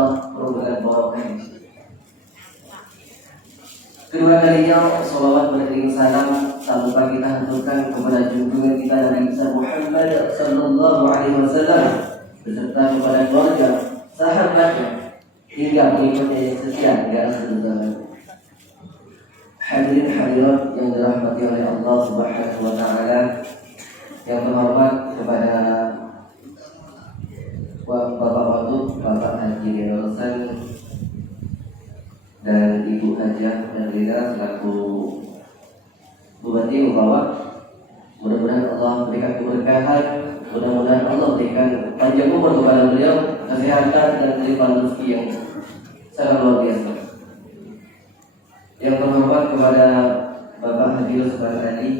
Allah penuh dengan barokah. Kedua kalinya salawat beriring salam tak lupa kita haturkan kepada junjungan kita Nabi Muhammad sallallahu alaihi wasallam beserta kepada keluarga, sahabatnya hingga pengikutnya yang setia hingga akhir zaman. Hadirin hadirat yang dirahmati oleh Allah Subhanahu wa taala, yang terhormat kepada Bapak Wagub, Bapak Haji Nelson dan Ibu Hajah Erlina selaku Bupati Membawa. Mudah-mudahan Allah berikan keberkahan, mudah-mudahan Allah berikan panjang umur kepada beliau, kesehatan dan limpahan rezeki yang sangat luar biasa. Yang terhormat kepada Bapak Haji Usman Ali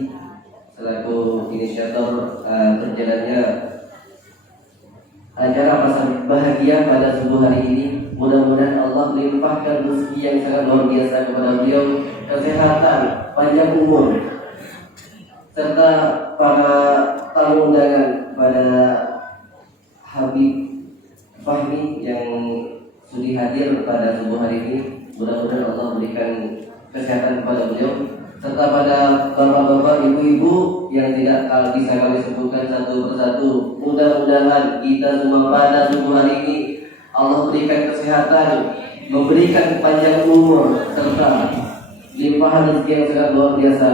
selaku inisiator berjalannya acara pasar bahagia pada subuh hari ini. Mudah-mudahan Allah melimpahkan rezeki yang sangat luar biasa kepada beliau, kesehatan, panjang umur, serta para tamu undangan pada Habib Fahmi yang sudi hadir pada subuh hari ini. Mudah-mudahan Allah berikan kesehatan kepada beliau, serta pada bapak-bapak, ibu-ibu yang tidak bisa kami sebutkan satu persatu. Mudah-mudahan kita semua pada subuh hari ini Allah berikan kesehatan, memberikan panjang umur, serta limpahan rezeki yang sangat luar biasa.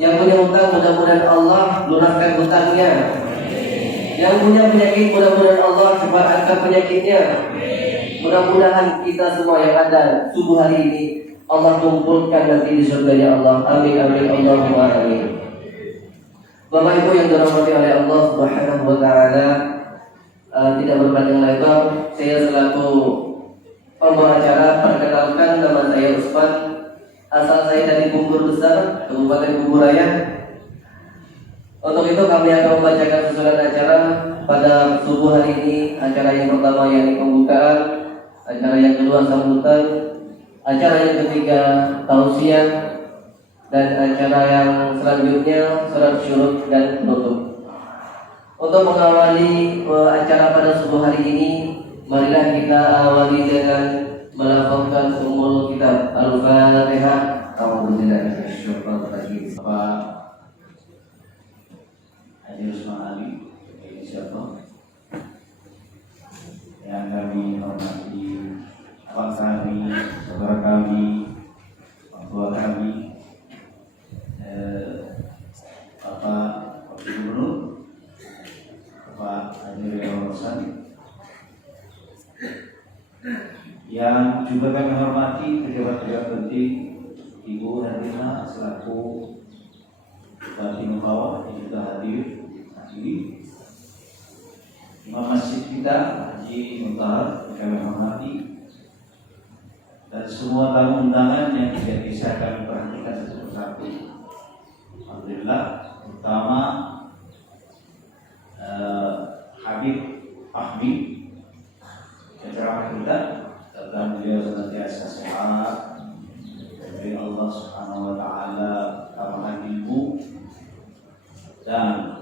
Yang punya hutang, mudah-mudahan Allah lunaskan hutangnya. Yang punya penyakit, mudah-mudahan Allah cepat angkat penyakitnya. Mudah-mudahan kita semua yang ada subuh hari ini Allah kumpulkan nanti di surga Allah. Amin amin Allahumma amin. Bapak Ibu yang dirahmati oleh Allah Subhanahu wa taala, tidak berpanjang lebar, saya selaku pembawa acara perkenalkan, nama saya Usman. Asal saya dari Bubur Besar, Kabupaten Bubur Raya. Untuk itu kami akan membacakan susunan acara pada subuh hari ini. Acara yang pertama yakni pembukaan, acara yang kedua sambutan, acara yang ketiga tausiah, dan acara yang selanjutnya surat syurut dan penutup. Untuk mengawali acara pada subuh hari ini, marilah kita awali dengan melafazkan ummul kitab Al-Fatihah. A'udzubillahi minasyaitonir rajim. Bapak Haji Usman Ali, inisiator, yang kami hormati abang kami, saudara kami, orang tua kami, Bapak Wakil Gubernur, Bapak Haji Roshan, yang juga kami hormati pejabat-pejabat penting, Ibu Herlina selaku Bupati Membawa yang juga hadir ini, Imam Masjid kita Haji Mutahar yang kami hormati, dan semua tamu undangan yang tidak bisa kami perhatikan satu persatu. Alhamdulillah, terutama Habib Fahmi yang ceramah kita, dan beliau senantiasa sehat dari Allah Subhanahu wa taala, tambahan ilmu, dan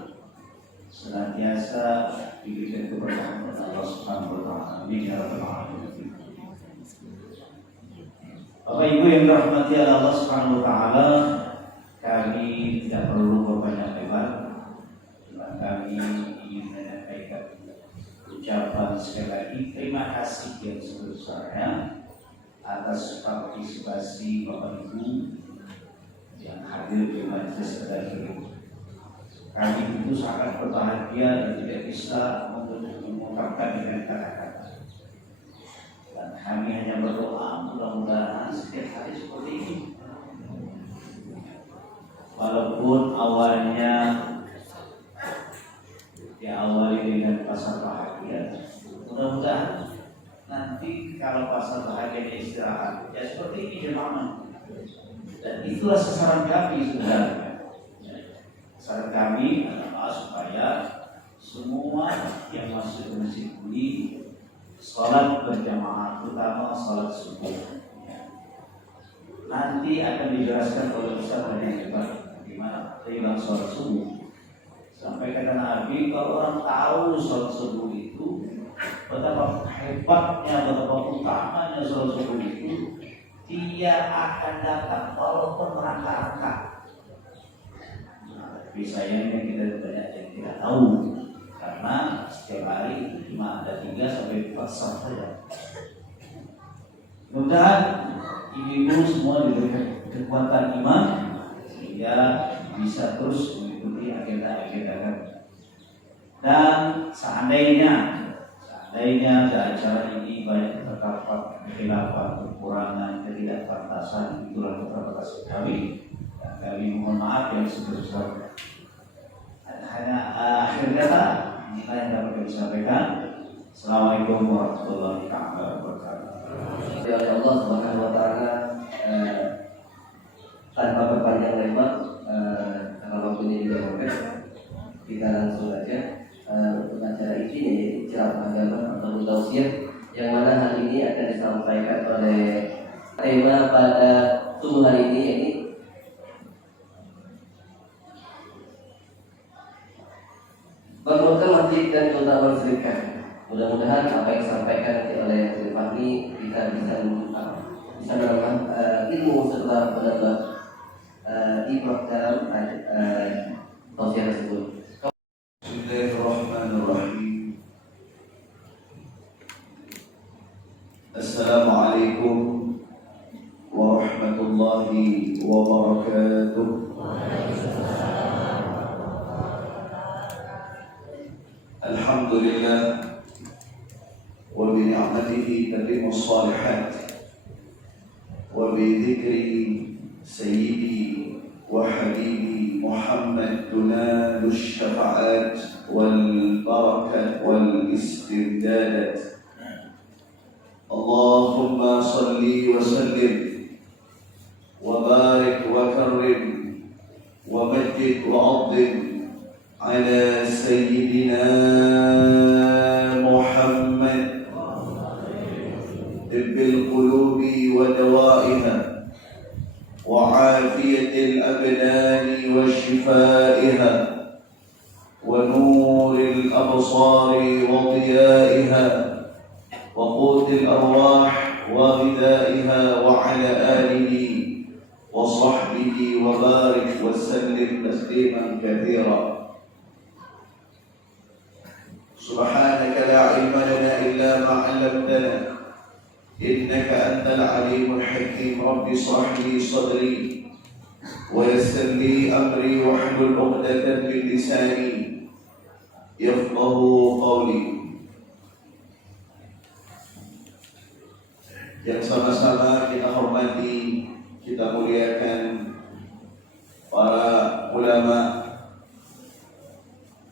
senantiasa diberikan keberkahan oleh Allah Subhanahu wa taala. Amin ya rabbal alamin. Bapak Ibu yang dirahmati Allah Subhanahu wa taala, kami tidak perlu berbanyak lebar. Kami ingin menyampaikan ucapan sekali lagi terima kasih yang sebesar-besarnya atas partisipasi Bapak Ibu yang hadir di majelis tadi. Kami itu sangat berbahagia dan tidak bisa mengungkapkan dengan kata-kata. Dan kami hanya berdoa mudah-mudahan setiap hari seperti ini. Walaupun awalnya diawali dengan pasar bahagia, mudah-mudahan nanti kalau pasar bahagia istirahat, ya seperti ini jemaah. Dan itulah sasaran kami sebenarnya. Sasaran kami adalah supaya semua yang masuk ke masjid ini sholat berjamaah, terutama sholat subuh. Nanti akan dijelaskan oleh Ustaz yang hebat bagaimana timbang sholat subuh. Sampai kata Nabi, kalau orang tahu sholat subuh itu betapa hebatnya, betapa utamanya sholat subuh itu, dia akan datang walaupun merangkak-rangkak. Tapi sayangnya kita banyak yang tidak tahu, karena setiap hari itu cuma ada 3 sampai 4 saf saja. Mudah-mudahan ibu-ibu semua diberikan kekuatan iman sehingga bisa terus mengikuti agenda-agenda kami. Dan seandainya di acara ini banyak terdapat kekhilafan, kekurangan, ketidakpantasan, itulah beberapa kasih kami. Dan kami mohon maaf yang sebesar-besarnya. Hanya akhir kata inilah yang dapat kami sampaikan. Assalamualaikum warahmatullahi wabarakatuh. Oleh Allah Subhanahu wa taala, tanpa berpanjang lebar, karena waktunya juga mepet, kita langsung aja untuk acara ini, yaitu ceramah agama atau tausiah, yang mana hari ini akan disampaikan oleh tema pada subuh hari ini, yaitu bangunkan masjid dan keutamaan sedekah. Mudah-mudahan apa yang disampaikan nanti oleh Dr. Fahmi kita bisa menambah ilmu serta menambah ibadah dalam tausiah tersebut. Bismillahirrahmanirrahim. Assalamualaikum warahmatullahi wabarakatuh. Alhamdulillah wa bi ni'matihi tatimmu shalihat wa bi dzikri sayyidi wa habibi Muhammad tunalu syafa'at wal barakat wal istimdadat. Allahumma salli wa sallim wa barik wa karrim wa majid wa 'azzim ala sayyidina Muhammad tibbil qulubi wa dawaiha wa afiyatil abdani wa shifaiha wa nuril absari wa diyaiha wa qutil arwah wa ghidaiha wa ala alihi wa sahbihi wa barik wa sallim tasliman katsira. Subhanaka la ilma lana illa ma 'allamtana innaka antal alimul hakim. Rabbi shrah li sadri wa yassir li amri wahlul 'uqdatam min lisani yafqahu qawli. Yang sama-sama kita hormati, kita muliakan para ulama,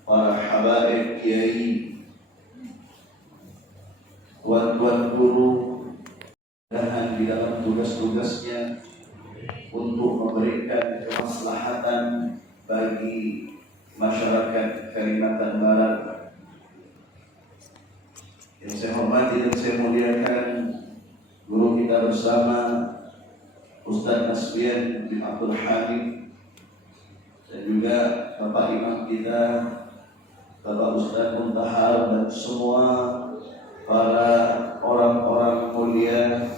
para habaib kiai, tuan-tuan guru, dan di dalam tugas-tugasnya untuk memberikan kemaslahatan bagi masyarakat Kalimantan Barat. Yang saya hormati dan saya muliakan guru kita bersama Ustaz Nasbian bin Abdul Hamid, dan juga Bapak Imam kita Bapak Ustaz Muntahar, dan semua para orang-orang mulia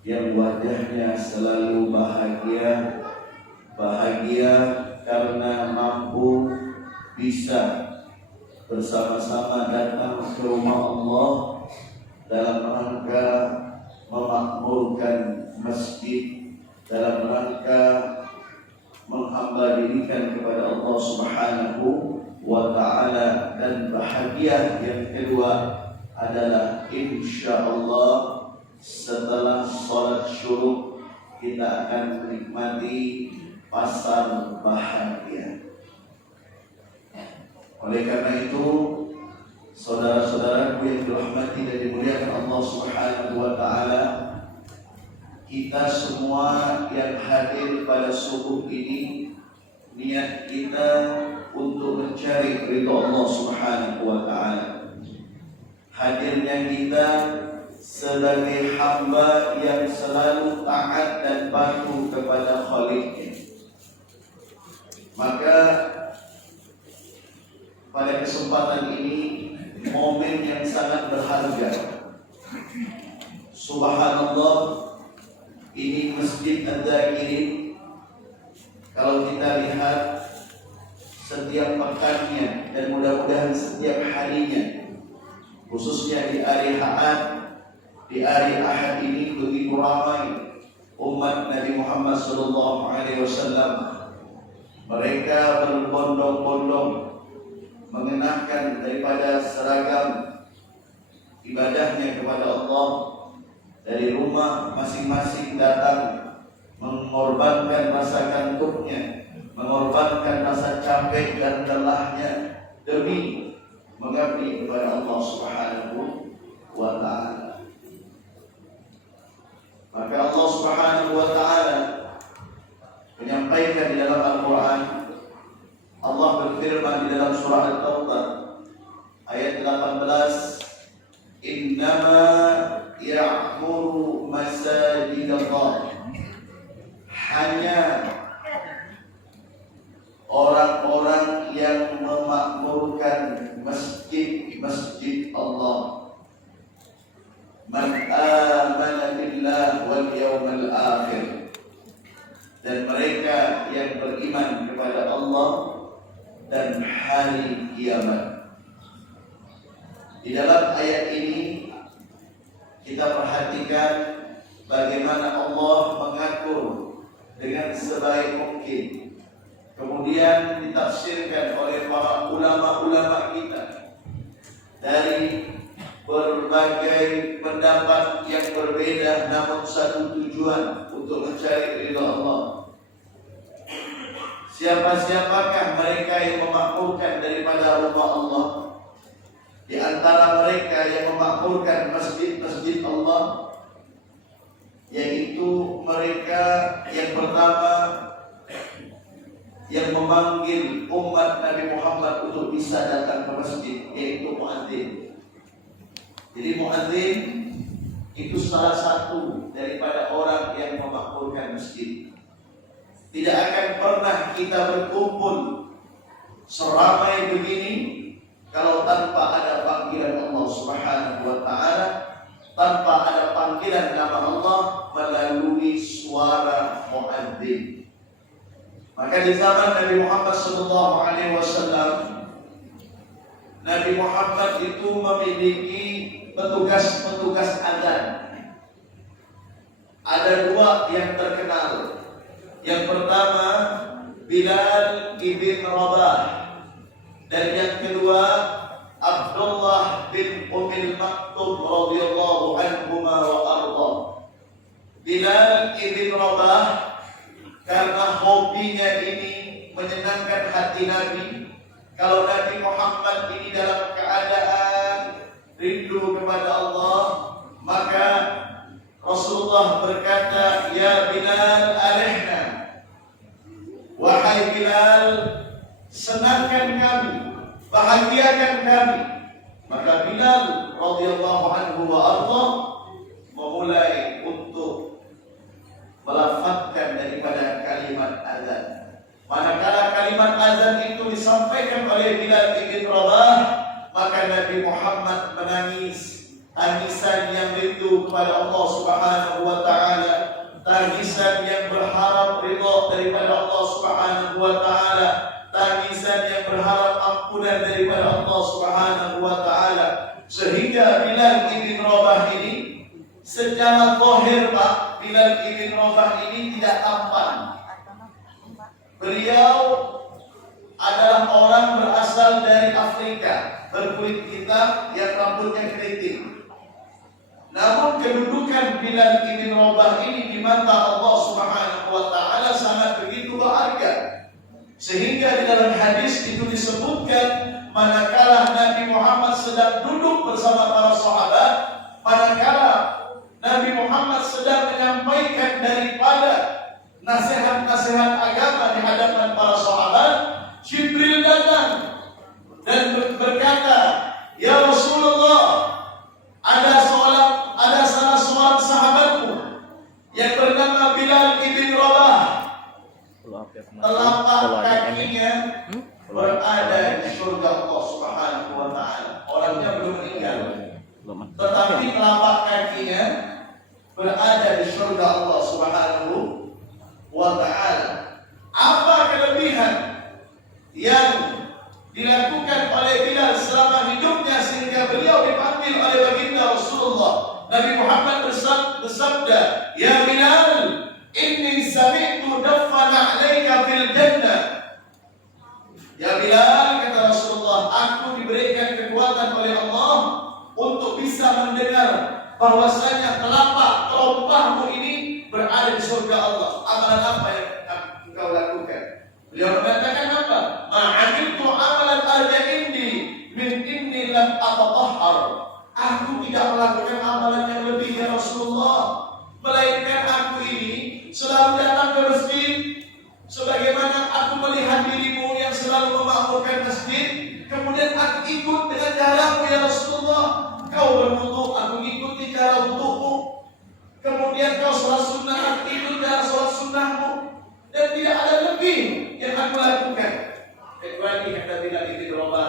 yang wajahnya selalu bahagia karena mampu bisa bersama-sama datang ke rumah Allah dalam rangka memakmurkan masjid, dalam rangka menghamba dirikan kepada Allah Subhanahu wa ta'ala. Dan bahagia yang kedua adalah insyaallah setelah sholat syuruk kita akan menikmati pasar bahagia. Oleh karena itu, saudara-saudaraku yang dirahmati dan dimuliakan Allah Subhanahu wa ta'ala, kita semua yang hadir pada subuh ini, niat kita untuk mencari ridha Allah Subhanahu wa ta'ala. Hadirnya kita sebagai hamba yang selalu taat dan patuh kepada Khaliqnya. Maka pada kesempatan ini momen yang sangat berharga. Subhanallah, ini Masjid Adz-Dzakirin. Kalau kita lihat setiap pekannya dan mudah-mudahan setiap harinya, khususnya di hari Ahad ini begitu ramai umat Nabi Muhammad SAW. Mereka berbondong-bondong mengenakan daripada seragam ibadahnya kepada Allah, dari rumah masing-masing datang mengorbankan rasa kantuknya, mengorbankan rasa capek dan lelahnya demi mengabdi kepada Allah Subhanahu wa ta'ala. Maka Allah Subhanahu wa ta'ala menyampaikan di dalam Al-Quran. Allah berfirman di dalam surah At-Taubah ayat 18, innama ya'muru masajidallah, hanya orang-orang yang memakmurkan masjid-masjid Allah, man amana billah wal yawmal akhir, dan mereka yang beriman kepada Allah dan hari kiamat. Di dalam ayat ini kita perhatikan bagaimana Allah mengatur dengan sebaik mungkin. Kemudian ditafsirkan oleh para ulama-ulama kita dari berbagai pendapat yang berbeda, namun satu tujuan, untuk mencari ridha Allah. Siapa-siapakah mereka yang memakmurkan daripada rumah Allah? Di antara mereka yang memakmurkan masjid-masjid Allah, yaitu mereka yang pertama yang memanggil umat Nabi Muhammad untuk bisa datang ke masjid, yaitu muadzin. Jadi muadzin itu salah satu daripada orang yang memakmurkan masjid. Tidak akan pernah kita berkumpul seramai begini kalau tanpa ada panggilan Allah Subhanahu wa ta'ala, tanpa ada panggilan nama Allah melalui suara muadzin. Maka di zaman Nabi Muhammad SAW, Nabi Muhammad itu memiliki petugas-petugas adzan. Ada dua yang terkenal. Yang pertama Bilal ibn Rabah, dan yang kedua Abdullah bin Ummil Maktum radhiyallahu anhuma wa arda. Bilal ibn Rabah karena hobinya ini menyenangkan hati Nabi. Kalau Nabi Muhammad ini dalam keadaan rindu kepada Allah, maka Rasulullah berkata, ya Bilal alihna, wahai Bilal, senangkan kami, bahagiakan kami. Maka Bilal radhiyallahu anhu wa arda memulai untuk melafazkan daripada kalimat azan. Manakala kalimat azan itu disampaikan oleh Bilal bin Rabah, maka Nabi Muhammad menangis tangisan yang rindu kepada Allah Subhanahu wa ta'ala, tangisan yang berharap ridha daripada Allah Subhanahu wa ta'ala, tangisan yang berharap ampunan daripada Allah Subhanahu wa ta'ala. Sehingga Bilal bin Rabah ini secara zahir, Pak, Bilal bin Rabah ini tidak tampan. Beliau adalah orang berasal dari Afrika, berkulit hitam yang rambutnya keriting. Namun kedudukan Bilal bin Rabah ini di mata Allah Subhanahu wa ta'ala sangat begitu berharga. Sehingga di dalam hadis itu disebutkan, manakala Nabi Muhammad sedang duduk bersama para sahabat, manakala Nabi Muhammad sedang menyampaikan daripada nasihat-nasihat agama di hadapan para sahabat, Jibril datang dan berkata, ya Rasulullah, ada salah seorang sahabatmu yang bernama Bilal ibn Rabah, telapak kakinya berada di surga Allah Subhanahu wa ta'ala. Orangnya berada di surga Allah Subhanahu wa ta'ala. Apa kelebihan yang dilakukan oleh Bilal selama hidupnya sehingga beliau dipanggil oleh baginda Rasulullah? Nabi Muhammad bersabda, "Ya Bilal, inni sami'tu daffana 'alaika fil jannah." Ya Bilal, kata Rasulullah, aku diberikan kekuatan oleh Allah untuk bisa mendengar bahwasanya telapak terompahmu ini berada di surga Allah. Amalan apa yang engkau lakukan? Beliau mengatakan apa? Ma'amiltu amalan arja indi min inni lam atatahhar. Aku tidak melakukan amalan yang lebih ya Rasulullah, melainkan aku ini selalu datang ke masjid sebagaimana aku melihat dirimu yang selalu memakmurkan masjid. Kemudian aku ikut dengan caramu ya Rasulullah. Kau berwudu, aku ikuti cara wudumu. Kemudian kau sholat sunnah, aku ikut cara sholat sunnahmu. Dan tidak ada lebih yang aku lakukan kecuali kata Bilal itu berubah,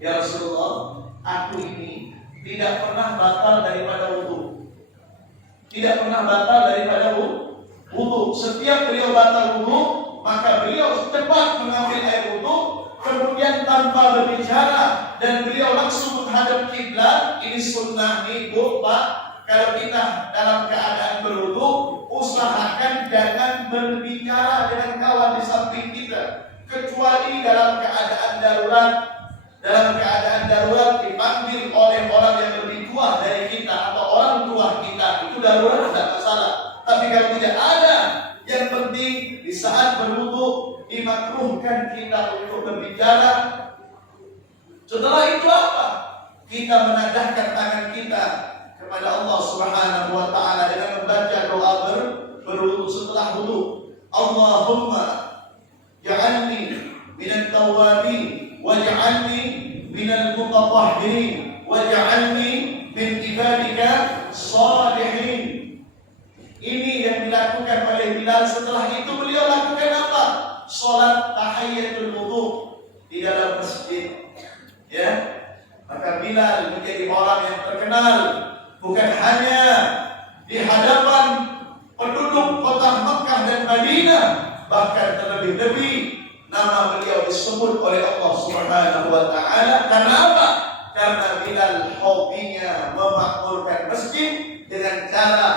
ya Rasulullah, aku ini tidak pernah batal daripada wudu. Tidak pernah batal daripada wudu. Setiap beliau batal wudu, maka beliau cepat mengambil air wudu, kemudian tanpa berbicara dan beliau langsung menghadap kiblat. Ini sunnah nih Bu, Pak. Kalau kita dalam keadaan berwudu, usahakan jangan berbicara dengan kawan di samping kita, kecuali dalam keadaan darurat. Dalam keadaan darurat dipanggil oleh orang yang lebih tua dari kita atau orang tua kita, itu darurat tidak masalah. Tapi kalau tidak ada, yang penting di saat berwudu dimakruhkan kita untuk berbicara. Setelah itu apa? Kita menadahkan tangan kita kepada Allah Subhanahu wa ta'ala dengan membaca doa berwudu setelah wudu. Allahumma ja'alni minat tawwabin waj'alni minal mutatahhirin waj'alni min ibadika shalihin. Ini yang dilakukan oleh Bilal. Setelah itu beliau lakukan apa? Salat tahiyyatul wudu di dalam masjid. Ya. Maka Bilal menjadi orang yang terkenal bukan hanya di hadapan penduduk kota Makkah dan Madinah, bahkan terlebih-lebih nama beliau disebut oleh Allah Subhanahu wa ta'ala. Karena apa? Karena Bilal hobinya memakmurkan masjid dengan cara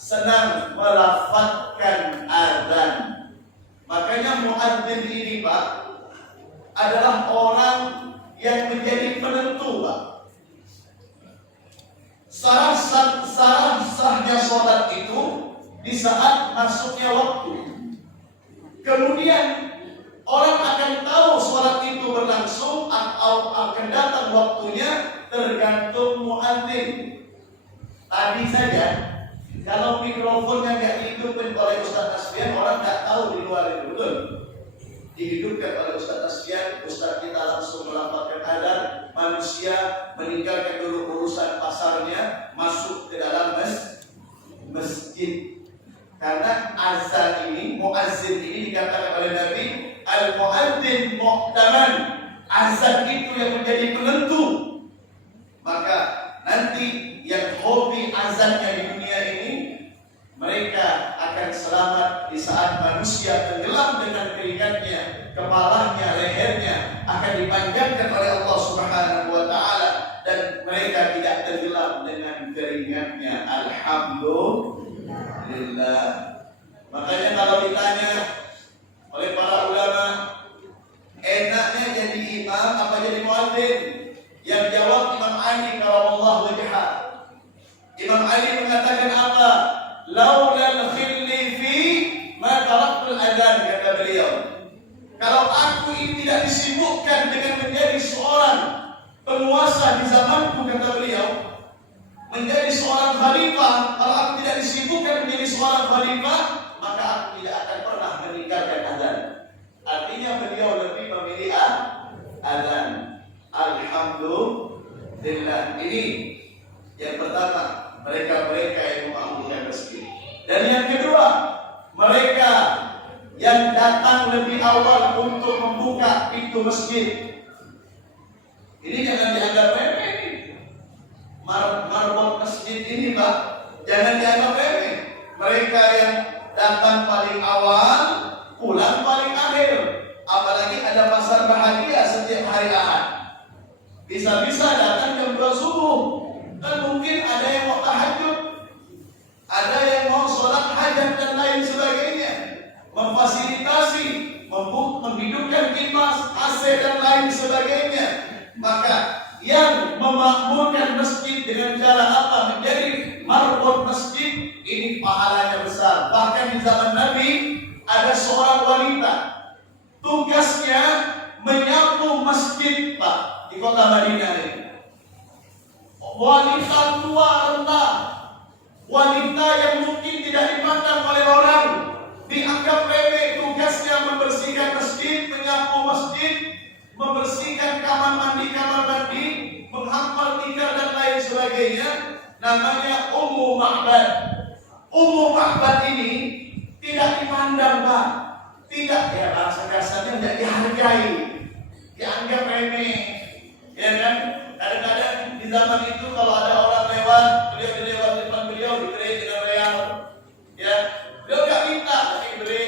senang melafazkan azan. Makanya muadzin ini, Pak, adalah orang yang menjadi penentu, Pak. Sahnya sholat itu di saat masuknya waktu. Kemudian orang akan tahu sholat itu berlangsung atau akan datang waktunya tergantung muadzin. Tadi saja, kalau mikrofonnya nggak dihidupkan oleh Ustaz Asfian, orang nggak tahu di luar itu, betul? Dihidupkan oleh Ustaz Asfian, Ustaz kita langsung melafazkan azan, manusia meninggalkan dulu urusan pasarnya, masuk ke dalam masjid. Karena azan ini, muazzin ini dikatakan oleh Nabi, al-muazzin mu'taman. Azan itu yang menjadi penentu. Maka nanti yang hobi azannya di dunia ini, mereka akan selamat di saat manusia tenggelam dengan keringatnya, kepalanya, lehernya akan dipanjangkan oleh Allah Subhanahu wa ta'ala, dan mereka tidak tenggelam dengan keringatnya. Alhamdulillah. Makanya kalau ditanya oleh para ulama, enaknya jadi imam apa jadi muadzin? Yang jawab Imam Ali karamallahu wajhah. Imam Ali mengatakan apa? Laulal khilli fi ma taraktul adzan, kata beliau. Kalau aku ini tidak disibukkan dengan menjadi seorang penguasa di zamanku, kata beliau, menjadi seorang khalifah, kalau aku tidak disibukkan menjadi seorang khalifah, maka aku tidak akan pernah meninggalkan adzan. Artinya beliau lebih memilih adzan. Alhamdulillah. Ini yang pertama, mereka-mereka yang memakmurkan masjid. Dan yang kedua, mereka yang datang lebih awal untuk membuka pintu masjid. Ini jangan dianggap remeh. Marbot masjid ini, Pak, jangan dianggap remeh. Mereka yang datang paling awal, pulang paling akhir. Apalagi ada pasar bahagia setiap hari Ahad. Bisa-bisa datang jam 2 subuh. Dan mungkin ada yang mau tahajud, ada yang mau sholat hajat dan lain sebagainya, memfasilitasi, menghidupkan kipas, AC dan lain sebagainya. Maka yang memakmurkan masjid dengan cara apa? Menjadi marbot masjid, ini pahalanya besar. Bahkan di zaman Nabi ada seorang wanita, tugasnya menyapu masjid, Pak, di kota Madinah ini. Wanita tua renta, wanita yang mungkin tidak dipandang oleh orang, dianggap remeh. Tugasnya membersihkan masjid, menyapu masjid, membersihkan kamar mandi, menghafal tikar dan lain sebagainya. Namanya Ummu Ma'bad. Ummu Ma'bad ini tidak dipandang, Pak. Tidak, ya bahasa kasarnya tidak dihargai, dianggap remeh, ya kan? Kadang-kadang di zaman itu kalau ada orang lewat, beliau lewat depan beliau diberi dengan real, ya, beliau nggak minta diberi,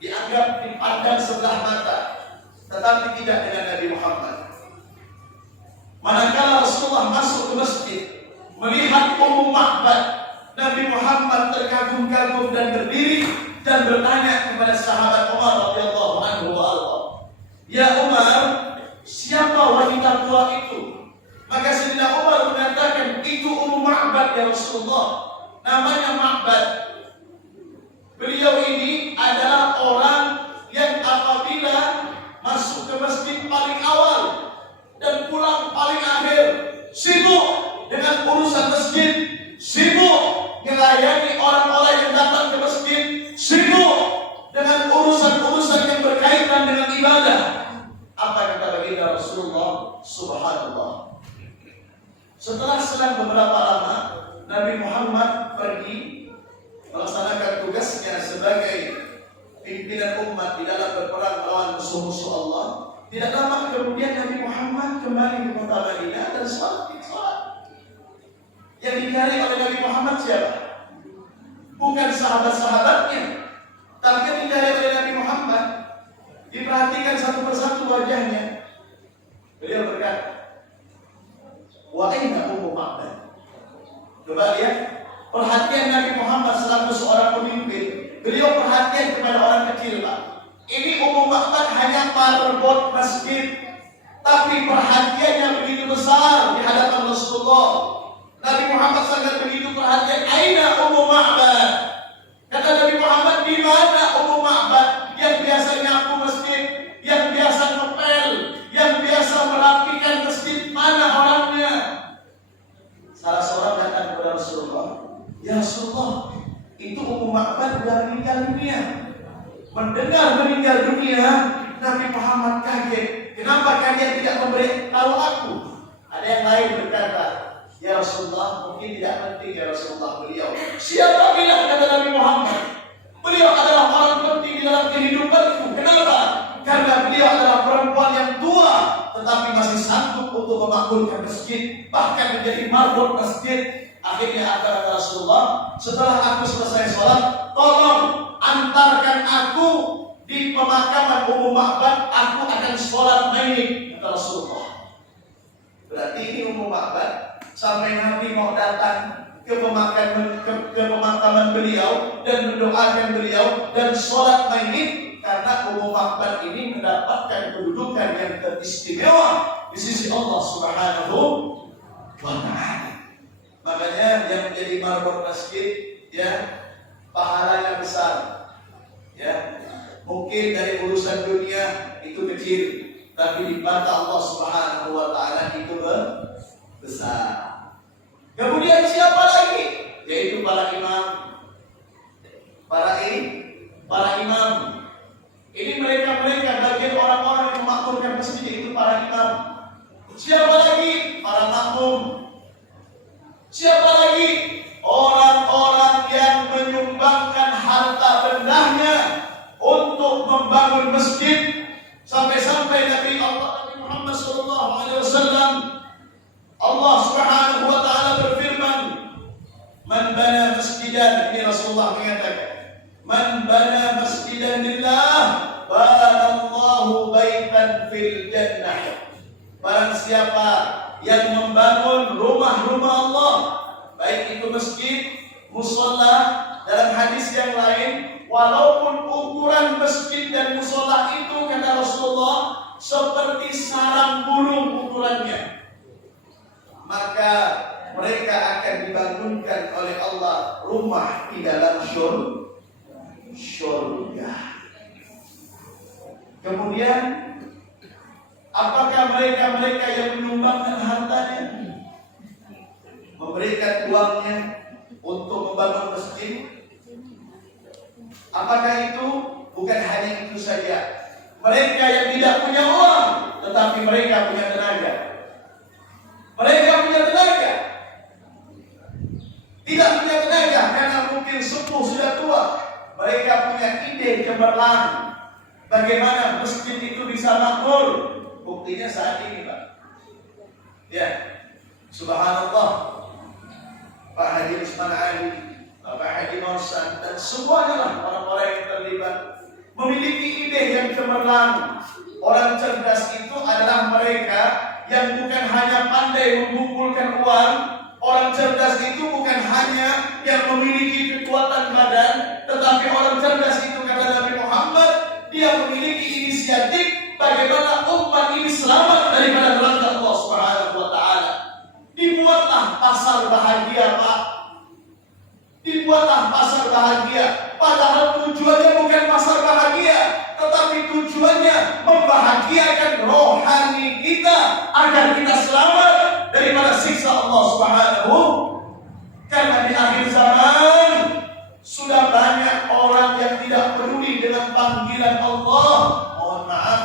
dianggap dipandang sebelah mata. Tetapi tidak dengan Nabi Muhammad. Manakala Rasulullah masuk ke masjid, melihat Ummu Ma'bad, Nabi Muhammad terkagum-kagum dan berdiri dan bertanya kepada sahabat Umar radhiyallahu anhu wa Allah, "Ya Umar, siapa wanita tua itu?" Maka Sayyidina Umar mengatakan, "Itu Ummu Ma'bad ya Rasulullah. Namanya Ma'bad. Beliau ini adalah orang yang apabila masuk ke masjid paling awal dan pulang paling akhir, sibuk dengan urusan masjid, sibuk melayani orang-orang yang datang ke masjid, sibuk dengan urusan-urusan yang berkaitan dengan ibadah." Apa kata baginda Rasulullah? Subhanallah. Setelah selang beberapa lama, Nabi Muhammad pergi melaksanakan tugasnya sebagai pimpinan umat di dalam berperang melawan musuh-musuh Allah. Tidak lama kemudian Nabi Muhammad kembali ke kota Madinah dan sholat. Yang dicari oleh Nabi Muhammad siapa? Bukan sahabat-sahabatnya, tapi yang dicari oleh Nabi Muhammad. Diperhatikan satu persatu wajahnya. Beliau berkata, "Wa aina Ummu Ma'bad?" Coba lihat perhatian Nabi Muhammad selaku seorang pemimpin. Beliau perhatian kepada orang kecil, Pak. Ini Ummu Ma'bad hanya marbot masjid, tapi perhatiannya begitu besar di hadapan Rasulullah. Nabi Muhammad sangat begitu perhatian. "Aina Ummu Ma'bad?" Kata Nabi Muhammad, "Di mana Ummu Ma'bad yang biasa nyapu masjid, yang biasa ngepel, yang biasa merapikan masjid? Mana orangnya?" Salah seorang datang kepada Rasulullah, "Ya Rasulullah, itu Ummu Ma'bad sudah meninggal dunia." Mendengar meninggal dunia, Nabi Muhammad kaget. Kenapa kalian tidak memberi tahu aku? Ada yang lain berkata, "Ya Rasulullah, mungkin tidak penting ya Rasulullah beliau." Siapa bilang, kata Nabi Muhammad, "Beliau adalah orang penting di dalam kehidupanku." Kenapa? Karena beliau adalah perempuan yang tua, tetapi masih sanggup untuk memakmurkan masjid, bahkan menjadi marbot masjid. Akhirnya kata Rasulullah, "Setelah aku selesai sholat, tolong antarkan aku di pemakaman Ummu Ma'bad. Aku akan sholat main," kata Rasulullah. Berarti ini Ummu Ma'bad sampai Nabi mau datang ke pemakaman beliau dan mendoakan beliau dan sholat main, karena Ummu Ma'bad ini mendapatkan kedudukan yang teristimewa di sisi Allah Subhanahu wa Ta'ala. Makanya yang menjadi marbot masjid, ya, pahalanya besar, ya. Mungkin dari urusan dunia itu kecil, tapi di mata Allah Subhanahu wa Ta'ala itu besar. Kemudian siapa lagi? Yaitu para imam. Para imam. Ini mereka bagian orang-orang yang memakmurkan masjid, itu para imam. Siapa lagi? Para makmum. Siapa lagi? Orang-orang yang menyumbangkan harta bendanya untuk membangun masjid. Sampai-sampai Nabi Muhammad SAW, Allah Subhanahu wa Ta'ala berfirman, Man bana masjidan, ini Rasulullah mengatakan, man bana masjidan lillah, banallahu baitan fil jannah. Barang siapa yang membangun rumah-rumah Allah, baik itu masjid, musola, dalam hadis yang lain, walaupun ukuran masjid dan musola itu kata Rasulullah seperti sarang burung ukurannya, maka mereka akan dibangunkan oleh Allah rumah di dalam surga. Kemudian, apakah mereka yang menyumbangkan hartanya, memberikan uangnya untuk membangun masjid? Apakah itu bukan hanya itu saja? Mereka yang tidak punya uang, tetapi mereka punya tenaga. Mereka punya tenaga. Tidak punya tenaga karena mungkin sepuh sudah tua. Mereka punya ide cemerlang bagaimana masjid itu bisa makmur. Buktinya saat ini, Pak. Ya, subhanallah, Pak Haji Usman Ali, Pak Haji Norsan, dan semuanya lah orang-orang yang terlibat memiliki ide yang cemerlang. Orang cerdas itu adalah mereka yang bukan hanya pandai mengumpulkan uang. Orang cerdas itu bukan hanya yang memiliki kekuatan badan, tetapi orang cerdas itu kata Nabi Muhammad, dia memiliki inisiatif bagaimana umat ini selamat daripada neraka Allah Subhanahu wa taala. Dibuatlah pasar bahagia, Pak. Dibuatlah pasar bahagia. Padahal tujuannya bukan pasar bahagia, tetapi tujuannya membahagiakan rohani kita agar kita selamat daripada siksa Allah Subhanahu. Karena di akhir zaman sudah banyak orang yang tidak peduli dengan panggilan Allah. Mohon maaf,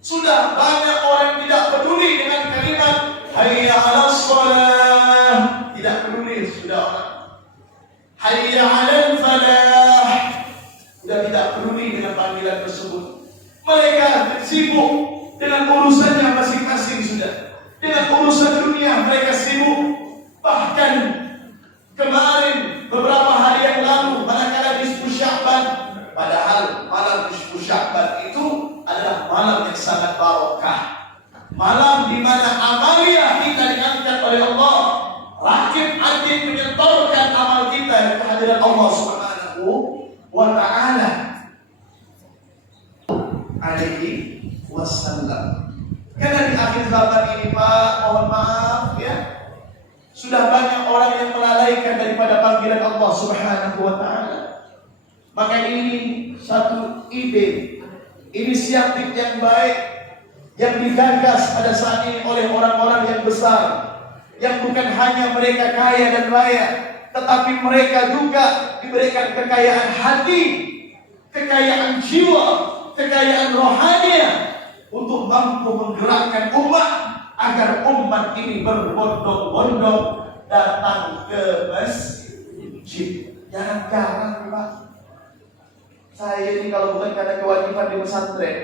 sudah banyak orang yang tidak peduli dengan kalimat hayya 'alas shalah. Tidak peduli sudah orang. Hayya 'alal falah. Sudah tidak peduli dengan panggilan tersebut. Mereka sibuk dengan urusannya masing-masing sudah. Dengan urusan dunia mereka sibuk. Bahkan kemarin beberapa hari yang lalu manakala nisfu Sya'ban, padahal malam nisfu Sya'ban itu adalah malam yang sangat barokah. Malam di mana amalia kita diangkat oleh Allah. Rakib-rakib menyetorkan amal kita di kehadiran Allah Subhanahu wa ta'ala. Alaihi wasallam. Karena di akhir zaman ini, Pak, mohon maaf ya, sudah banyak orang yang melalaikan daripada panggilan Allah Subhanahu wa ta'ala. Maka ini satu ide, inisiatif yang baik yang digagas pada saat ini oleh orang-orang yang besar, yang bukan hanya mereka kaya dan raya, tetapi mereka juga diberikan kekayaan hati, kekayaan jiwa, kekayaan rohani untuk mampu menggerakkan umat agar umat ini berbondong-bondong datang ke masjid. Jarang-jarang, Pak. Saya ini kalau bukan karena kewajiban di pesantren,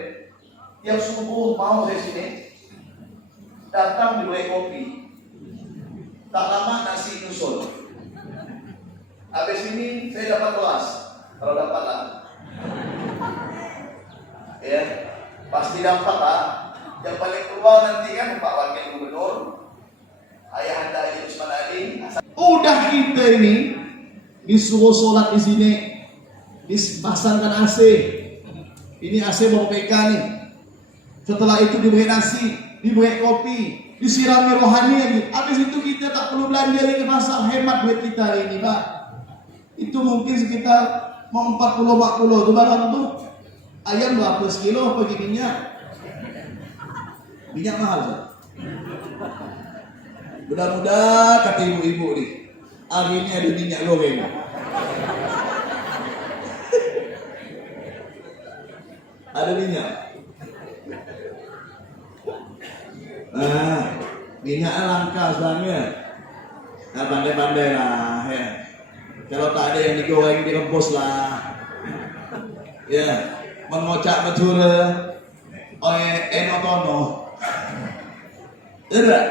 tiap subuh mau saya sini datang di kopi. Tak lama nasi nyusul. Habis ini saya dapat kelas. Kalau dapat lah. Ya, pasti dapat lah. Yang paling keluar nanti kan Pak Wakil Gubernur, Ayahanda Haji Usman Ali. Udah kita ini disuruh sholat di sini, dipasangkan AC. Ini AC bawa PK nih. Setelah itu diberi nasi, diberi kopi, disirami rohani lagi. Habis itu kita tak perlu belanja lagi ke pasar, hemat duit kita ini, Pak. Itu mungkin sekitar mau 40-40 tuh barang tuh. Ayam berapa sekilo apa minyak? Minyak mahal, Pak. Mudah-mudahan kata ibu-ibu nih, hari ini ada minyak goreng. Ada minyak. Nah, minyaknya langka sebenarnya. Nah, pandai-pandai lah ya. Kalau tak ada yang digoreng, direbus lah. Ya, mengocak betul oleh enotono. Tidak.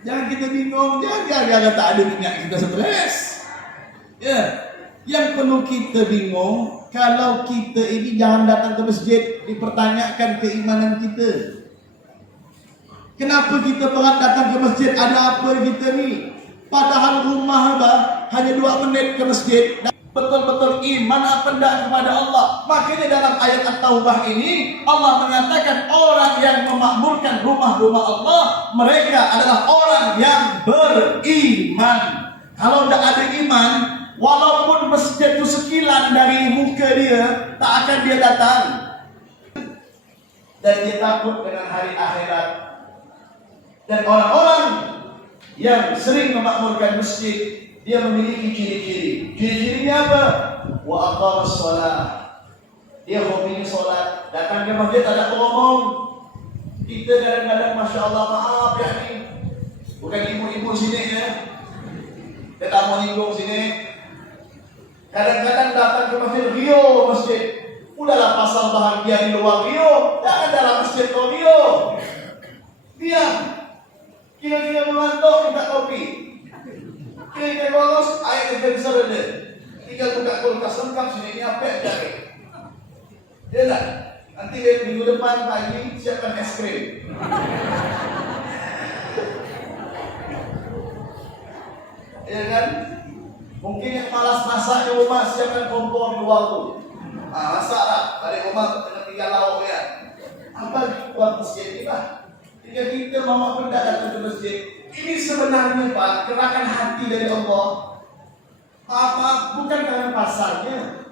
Jangan kita bingung, jangan tak ada minyak kita stres. Ya, yang perlu kita bingung, kalau kita ini jangan datang ke masjid, dipertanyakan keimanan kita. Kenapa kita berat datang ke masjid? Ada apa kita ni? Padahal rumah hanya 2 menit ke masjid. Betul-betul iman apa tidak kepada Allah. Makanya dalam ayat At-Taubah ini Allah menyatakan orang yang memakmurkan rumah-rumah Allah, mereka adalah orang yang beriman. Kalau tidak ada iman, walaupun masjid itu sekilan dari muka dia, tak akan dia datang. Dan dia takut dengan hari akhirat. Dan orang-orang yang sering memakmurkan masjid, dia memiliki ciri-ciri. Ciri-cirinya apa? Wa aqamas shalah. Dia hobinya solat. Datang ke masjid ada ngomong. Kita kadang-kadang Masya Allah, maaf ya ni, bukan ibu-ibu sini ya, dia tak mau nyinggung sini. Kadang-kadang datang ke masjid, Rio masjid. Udahlah pasang bahagia di luar Rio, jangan dalam masjid kau Rio. Diam. Kira-kira mengantuk, minta kopi. Kira-kira lolos, air yang besar ada. Tinggal buka kulkas lengkap sini, ini apa yang cari. Dia tak? Nanti minggu depan pagi siapkan es krim. Ya kan? Mungkin yang malas masak di rumah, siapkan kompor di luar tu. Masak lah, balik rumah dengan 3 lauk ya. Apa buat masjid ni Pak? Jika kita mau hendak datang ke masjid, ini sebenarnya Pak, gerakan hati dari Allah. Apa? Bukan karena pasarnya.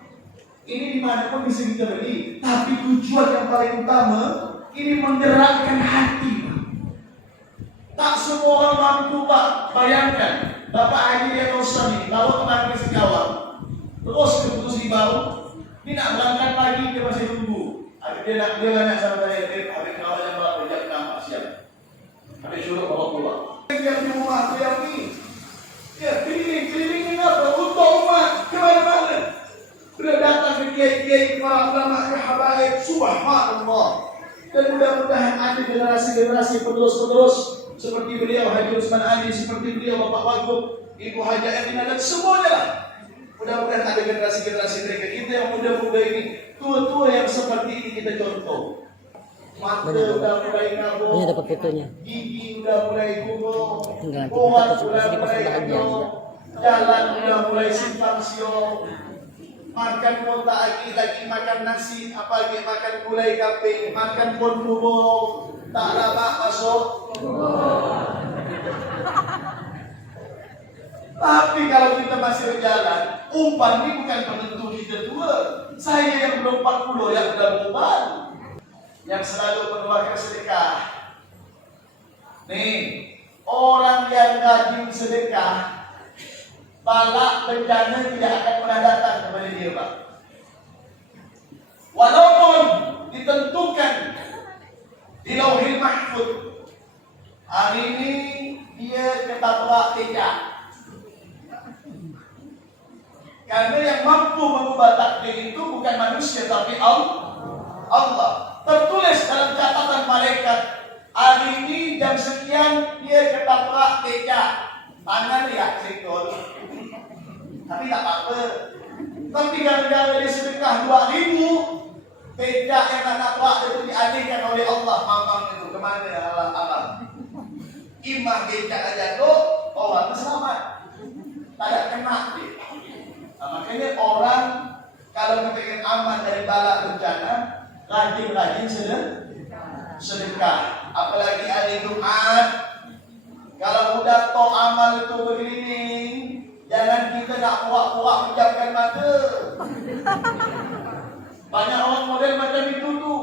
Ini dimanapun bisa kita beli. Tapi tujuan yang paling utama, ini menggerakkan hati Pak. Tak semua orang mampu Pak. Bayangkan, Bapak Haji yang dosa nih, bawa kemarin ke Singkawang, terus ke Putus Ibau, ini nak berangkat pagi, dia masih tunggu. Dia nanya sama saya, habis kawal yang berapa jam nampak siap. Habis suruh bawa pulang. Yang di rumah tu yang ni, ya keliling apa? Untuk umat kemana-mana. Sudah datang ke kiai-kiai, para ulama, ke habaib, subhanallah. Dan mudah-mudahan ada generasi-generasi penerus-penerus seperti beliau Haji Usman Ali, seperti beliau Bapak Wagub, Ibu Haja Erina, dan semuanya lah. Mudah-mudahan ada generasi-generasi mereka. Kita yang muda-muda ini, tua-tua yang seperti ini kita contoh. Mata udah mulai ngabuk, ini dapat fotonya. Gigi udah mulai gugur, Tinggal nanti kuat kita udah kasih di mulai persembahannya. kendor, jalan udah mulai simpang siur, makan pun tak lagi makan nasi, apalagi makan gulai kambing, makan pun bubur, tak lama masuk. Tapi kalau kita masih berjalan, umpan ini bukan penentu kita tua. Saya yang belum 40 yang sudah umpan, yang selalu mengeluarkan sedekah. Nih, orang yang rajin sedekah, balak bencana tidak akan pernah datang kepada dia, Pak. Walaupun ditentukan di Lauhil Mahfuz, hari ini dia ketabrak tidak. Karena yang mampu mengubah takdir itu bukan manusia tapi Allah. Tertulis dalam catatan malaikat, hari ini jam sekian dia ketabrak becak. Tangan dia sektor. Tapi tak apa-apa. Tapi gara-gara dia sedekah 2.000, becak yang nak nabrak itu dialihkan oleh Allah. Mamang itu kemana alam. Imam becak aja tuh, orang selamat. Tak ada kena dia. Makanya orang kalau kepingin aman dari bala bencana, rajin-rajin sedekah. Apalagi hari Jumat, kalau udah toh amal itu begini, jangan kita nak puak-puak menjamkan mata. Banyak orang model macam itu tuh.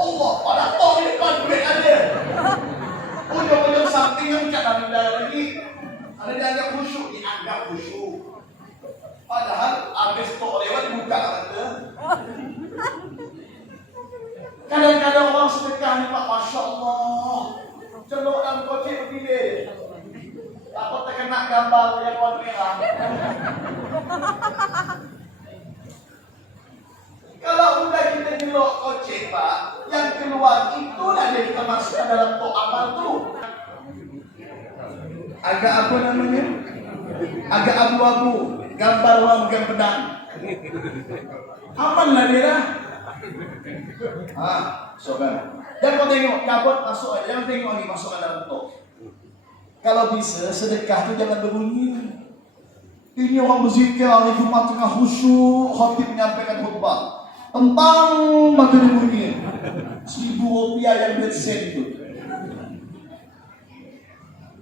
Allah, pada toh di depan duit ada. Ujung-ujung samping yang tak ada lagi. Ada dianggap khusyuk, dianggap khusyuk. Padahal habis tok lewat buka mata. Kadang-kadang orang sedekah ni Pak, Masya Allah, celok dalam kocek begini. Takut terkena gambar yang warna merah. Kalau udah kita nyelok kocek Pak, yang keluar itulah yang kita masukkan dalam tok amal tu. Agak apa namanya? Agak abu-abu, gambar orang megang pedang. Aman lah dia lah. Saudara. Jangan kau tengok kabut masuk aja, jangan tengok ni masuk dalam tok. Kalau bisa sedekah tu jangan berbunyi. Ini orang berzikir hari Jumat tengah khusyuk, khatib menyampaikan khutbah. Tentang mata dia bunyi. Rp1,000 yang bersen tu.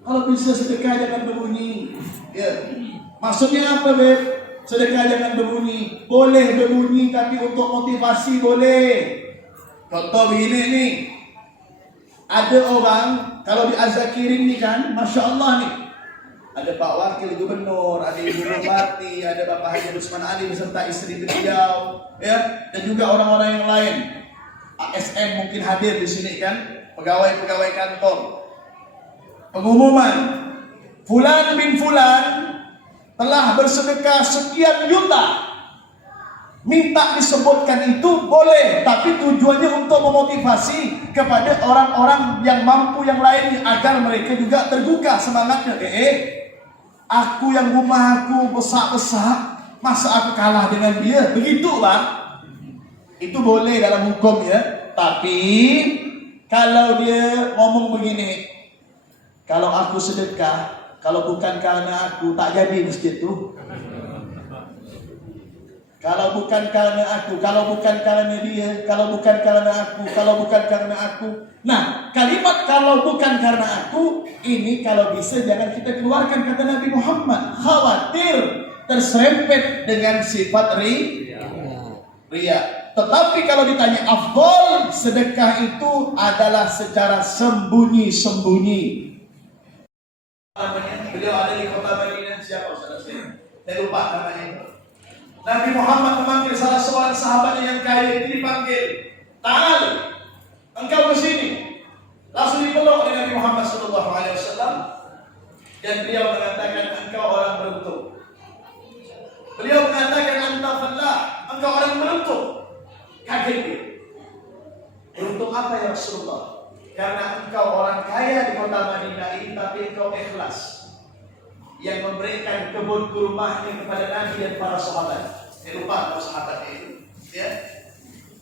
Kalau bisa sedekah jangan berbunyi. Ya. Maksudnya apa, Beb? Sedekah jangan berbunyi. Boleh berbunyi tapi untuk motivasi boleh. Contoh begini ni. Ada orang kalau di Azakirin ni kan, Masya Allah ni. Ada Pak Wakil Gubernur, ada Ibu Bupati, ada Bapak Haji Usman Ali beserta istri beliau, ya, dan juga orang-orang yang lain. ASN mungkin hadir di sini kan, pegawai-pegawai kantor. Pengumuman, Fulan bin Fulan telah bersedekah sekian juta. Minta disebutkan itu boleh, tapi tujuannya untuk memotivasi kepada orang-orang yang mampu yang lain agar mereka juga terbuka semangatnya. Aku yang rumah aku besar-besar, masa aku kalah dengan dia? Begitu Bang. Itu boleh dalam hukum ya. Tapi kalau dia ngomong begini, kalau aku sedekah, kalau bukan karena aku tak jadi masjid tu. Kalau bukan karena aku, kalau bukan karena dia, kalau bukan karena aku, kalau bukan karena aku. Nah, kalimat kalau bukan karena aku, ini kalau bisa jangan kita keluarkan, kata Nabi Muhammad. Khawatir terserempet dengan sifat ria. Tetapi kalau ditanya afdol, sedekah itu adalah secara sembunyi-sembunyi. Beliau ada di kota Madinah, siapa Ustaz? Saya lupa namanya. Nabi Muhammad memanggil salah seorang sahabatnya yang kaya ini, dipanggil, "Ta'al, engkau ke sini." Langsung dipeluk oleh Nabi Muhammad SAW, dan beliau mengatakan, "Engkau orang beruntung." Beliau mengatakan, "Anta fallah, engkau orang beruntung." Kaget dia. Beruntung apa ya Rasulullah? Karena engkau orang kaya di kota Madinah ini, tapi engkau ikhlas yang memberikan kebun kurmanya kepada Nabi dan para sahabat. Saya lupa nama sahabatnya itu. Ya.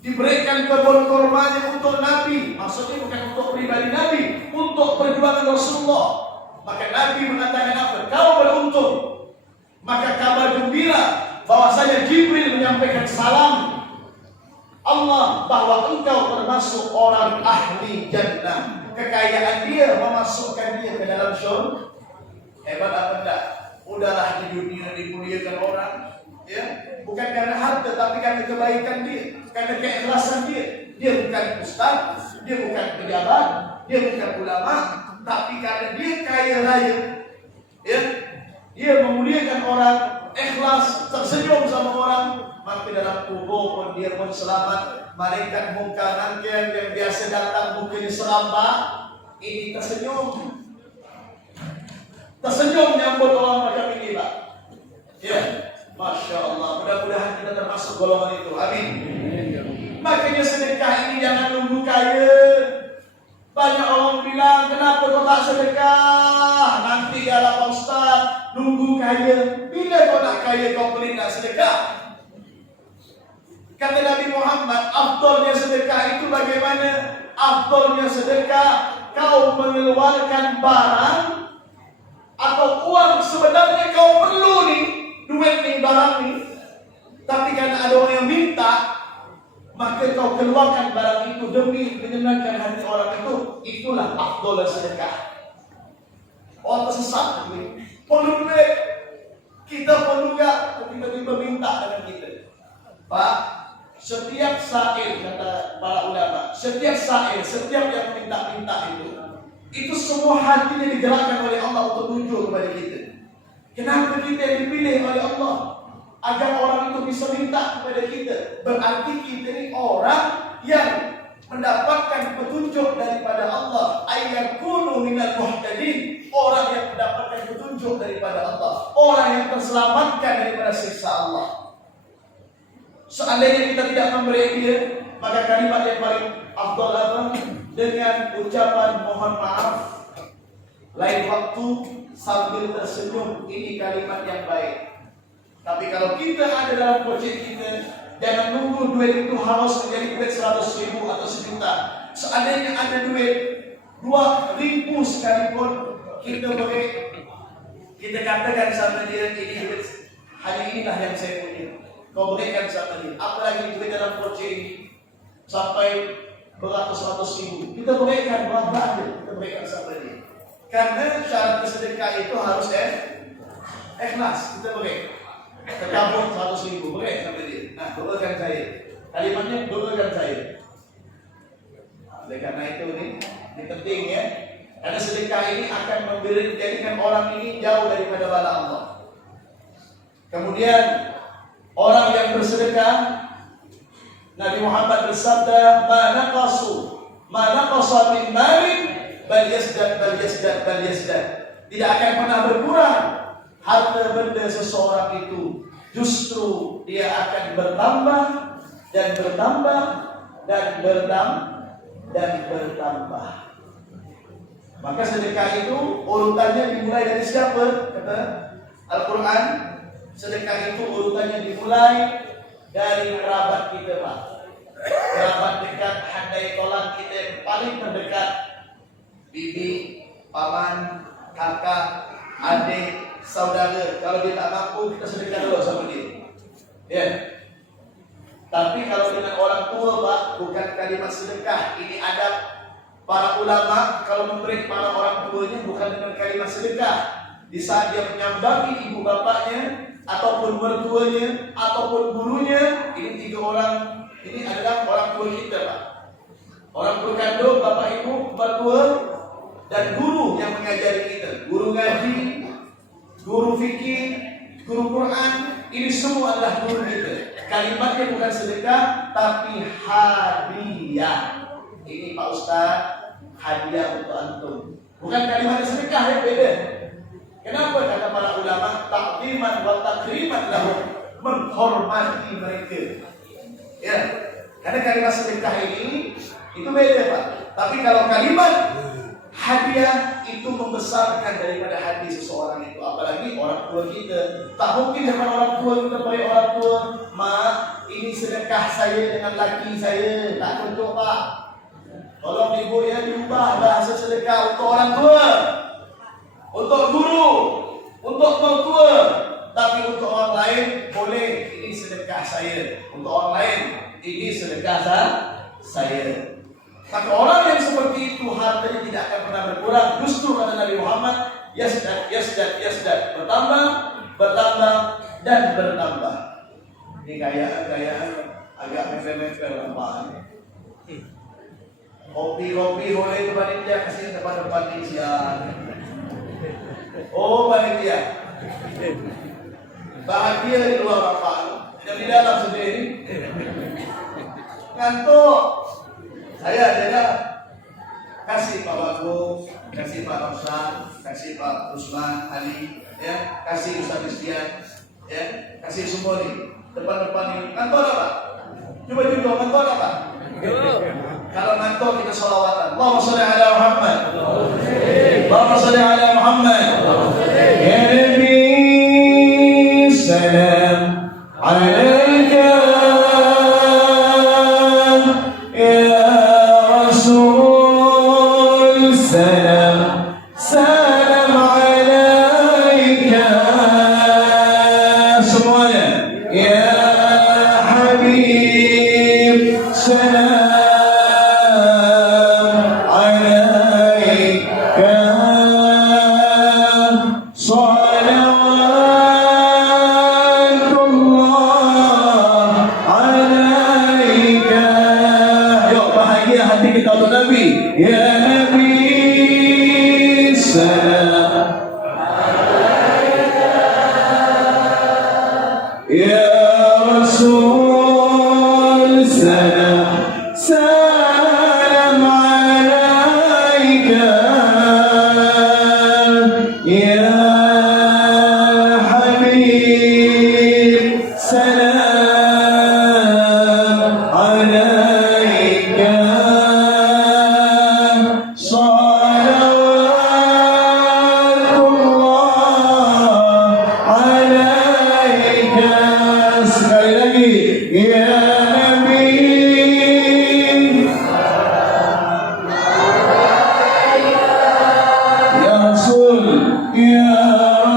Diberikan kebun kurmanya untuk Nabi. Maksudnya bukan untuk pribadi Nabi, untuk perjuangan Rasulullah. Maka Nabi mengatakan apa? Kau beruntung. Maka kabar gembira bahwasanya Jibril menyampaikan salam Allah bahwa engkau termasuk orang ahli jannah. Kekayaan dia memasukkan dia ke dalam syurga. Hebat apa enggak? Udahlah di dunia dimuliakan orang, ya, bukan karena harta tapi karena kebaikan dia, karena keikhlasan dia. Dia bukan ustaz, dia bukan pejabat, dia bukan ulama, tapi karena dia kaya raya, ya, dia memuliakan orang, ikhlas, tersenyum sama orang, maka dalam kubur pun dia pun selamat. Malaikat munkar nakir yang biasa datang mukanya serabak, ini tersenyum. Tersenyum menyambut orang macam ini, Pak. Ya, Masya Allah. Mudah-mudahan kita termasuk golongan itu. Amin. Makanya sedekah ini jangan nunggu kaya. Banyak orang bilang, kenapa kau tak sedekah? Nanti ya Pak Ustaz, nunggu kaya. Bila kau nak kaya, kau boleh nak sedekah? Kata Nabi Muhammad, afdolnya sedekah itu bagaimana? Afdolnya sedekah, kau mengeluarkan barang atau uang sebenarnya kau perlu nih, duit nih, barang nih, tapi karena ada orang yang minta, maka kau keluarkan barang itu demi menyenangkan hati orang itu. Itulah afdol sedekah. Orang tersesat perlu duit, kita perlu gak? Tiba-tiba minta dengan kita, Pak, setiap sair, kata para ulama, setiap sair, setiap yang minta-minta itu semua hatinya digerakkan oleh Allah untuk tunjuk kepada kita. Kenapa kita yang dipilih oleh Allah? Agar orang itu bisa minta kepada kita. Berarti kita ini orang yang mendapatkan petunjuk daripada Allah. Ayyakunu minal muhtadin. Orang yang mendapatkan petunjuk daripada Allah. Orang yang terselamatkan daripada siksa Allah. Seandainya kita tidak memberi dia, maka kalimat yang paling afdal apa? Dengan ucapan mohon maaf lain waktu sambil tersenyum. Ini kalimat yang baik. Tapi kalau kita ada dalam projek kita, jangan nunggu duit itu harus menjadi duit 100.000 atau 1 juta. Seandainya ada duit 2.000 sekalipun, kita boleh kita katakan sama dia, ini duit hanya inilah yang saya punya. Kau berikan sama dia. Apalagi duit dalam projek ini sampai beratus-ratus ribu, kita berikan berapa aja, kita berikan sama dia. Karena syarat bersedekah itu harus ikhlas. Kita beri, tercampur 100.000, beri sama dia. Nah, doakan saya. Kalimatnya doakan saya. Oleh karena itu ini penting ya. Karena sedekah ini akan menjadikan orang ini jauh daripada bala Allah. Kemudian orang yang bersedekah, Nabi Muhammad bersabda, "Ma naqasa min malin bal yazdad bal yazdad bal yazdad." Tidak akan pernah berkurang harta benda seseorang itu, justru dia akan bertambah dan bertambah dan bertambah. Maka sedekah itu urutannya dimulai dari siapa? Kata Al-Quran, sedekah itu urutannya dimulai dari kerabat kita, Pak. Kerabat dekat, handai tolan kita yang paling terdekat. Bibi, paman, kakak, adik, saudara. Kalau dia tak mampu, kita sedekah dulu sama dia. Ya. Tapi kalau dengan orang tua, Pak, bukan kalimat sedekah. Ini adab para ulama kalau memberi para orang tuanya bukan dengan kalimat sedekah. Di saat dia menyambangi ibu bapaknya, ataupun mertuanya, ataupun gurunya, ini 3 orang, ini adalah orang tua kita, Pak. Orang tua kandung, bapak ibu, mertua, dan guru yang mengajari kita. Guru ngaji, guru fikih, guru Quran, ini semua adalah guru kita. Kalimatnya bukan sedekah, tapi hadiah. Ini Pak Ustaz, hadiah untuk antum. Bukan kalimat sedekah, ya beda. Kenapa kata para ulama takdiman wa takriman lahum, menghormati mereka. Ya, karena kalimat sedekah ini itu beda, Pak. Tapi kalau kalimat hadiah itu membesarkan daripada hati seseorang itu, apalagi orang tua kita. Tak mungkin dengan orang tua kita beri orang tua, "Mak, ini sedekah saya dengan laki saya." Tak cocok, Pak. Tolong ibu ya diubah bahasa sedekah untuk orang tua, untuk guru, untuk mertua. Tapi untuk orang lain boleh, ini sedekah saya. Untuk orang lain, ini sedekah saya. Tapi orang yang seperti itu hartanya tidak akan pernah berkurang. Justru kata Nabi Muhammad, yasdad, bertambah, bertambah dan bertambah. Ini kayaan agak mepet-mepet apaan. Kopi boleh ke panitia, kasih depan panitia. Oh panitia, bahagia di luar bapak, yang di dalam sendiri ngantuk. Saya ada kasih Pak Bagus, kasih Pak Roslan, kasih Pak Usman Ali, ya, kasih Ustaz Istian, ya, kasih semua nih depan-depan ini. Ngantuk apa? Coba ngantuk apa? Kalau ngantuk kita sholawatan. Allahumma sholli ala Muhammad. Allahumma sholli ala Muhammad. Ya Nabi salam alaika.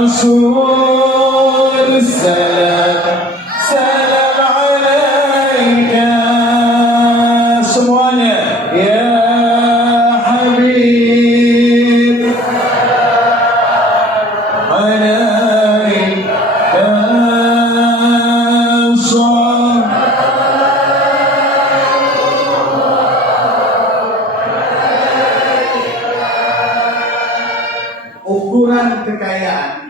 Rasul, salam alaika. Semuanya, ya Habib, alaika salam. Ukuran kekayaan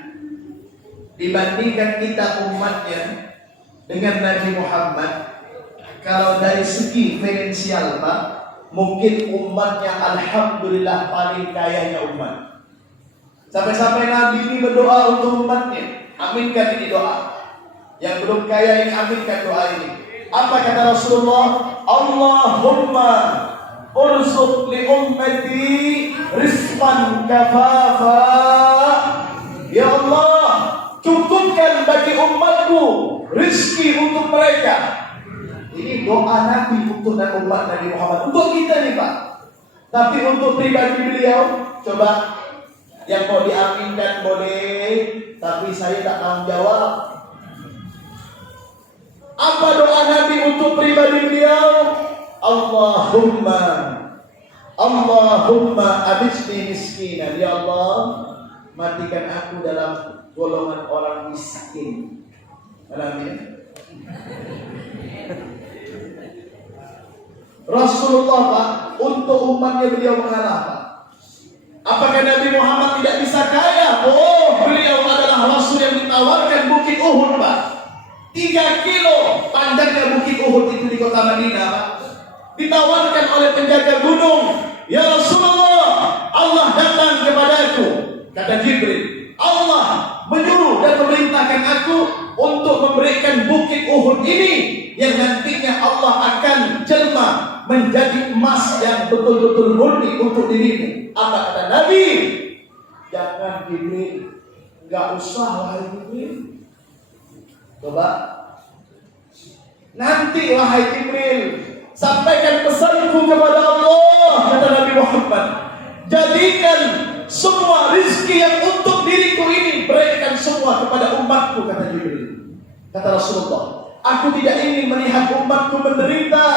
dibandingkan kita umatnya dengan Nabi Muhammad, kalau dari segi finansial Pak, mungkin umatnya alhamdulillah paling kayanya umat. Sampai-sampai Nabi ini berdoa untuk umatnya, aminkan ini doa. Yang belum kaya ini aminkan doa ini. Apa kata Rasulullah? Allahumma urzuq li ummati rizqan kafafa. Ya Allah, cukupkan bagi umatku rizki untuk mereka. Ini doa Nabi untuk umat Nabi Muhammad, untuk kita nih Pak. Tapi untuk pribadi beliau, coba yang mau diaminkan boleh, tapi saya tak tanggung jawab. Apa doa Nabi untuk pribadi beliau? Allahumma abisni miskinan. Ya Allah, matikan aku dalam golongan orang miskin. Amin. Rasulullah Pak, untuk umatnya beliau mengalah Pak. Apakah Nabi Muhammad tidak bisa kaya? Oh, beliau adalah Rasul yang ditawarkan Bukit Uhud Pak. 3 kilo panjangnya Bukit Uhud itu di kota Madinah Pak. Ditawarkan oleh penjaga gunung, ya Rasulullah, Allah datang kepadaku, kata Jibril, Allah menyuruh dan memerintahkan aku untuk memberikan Bukit Uhud ini yang nantinya Allah akan jelma menjadi emas yang betul-betul murni untuk dirimu. Apa kata Nabi? Jangan Jibril, gak usah wahai Jibril. Coba nanti wahai Jibril, sampaikan pesanku kepada Allah, kata Nabi Muhammad. Jadikan semua rizki yang untuk diriku ini, berikan semua kepada umatku, kata Jibril. Kata Rasulullah, aku tidak ingin melihat umatku menderita.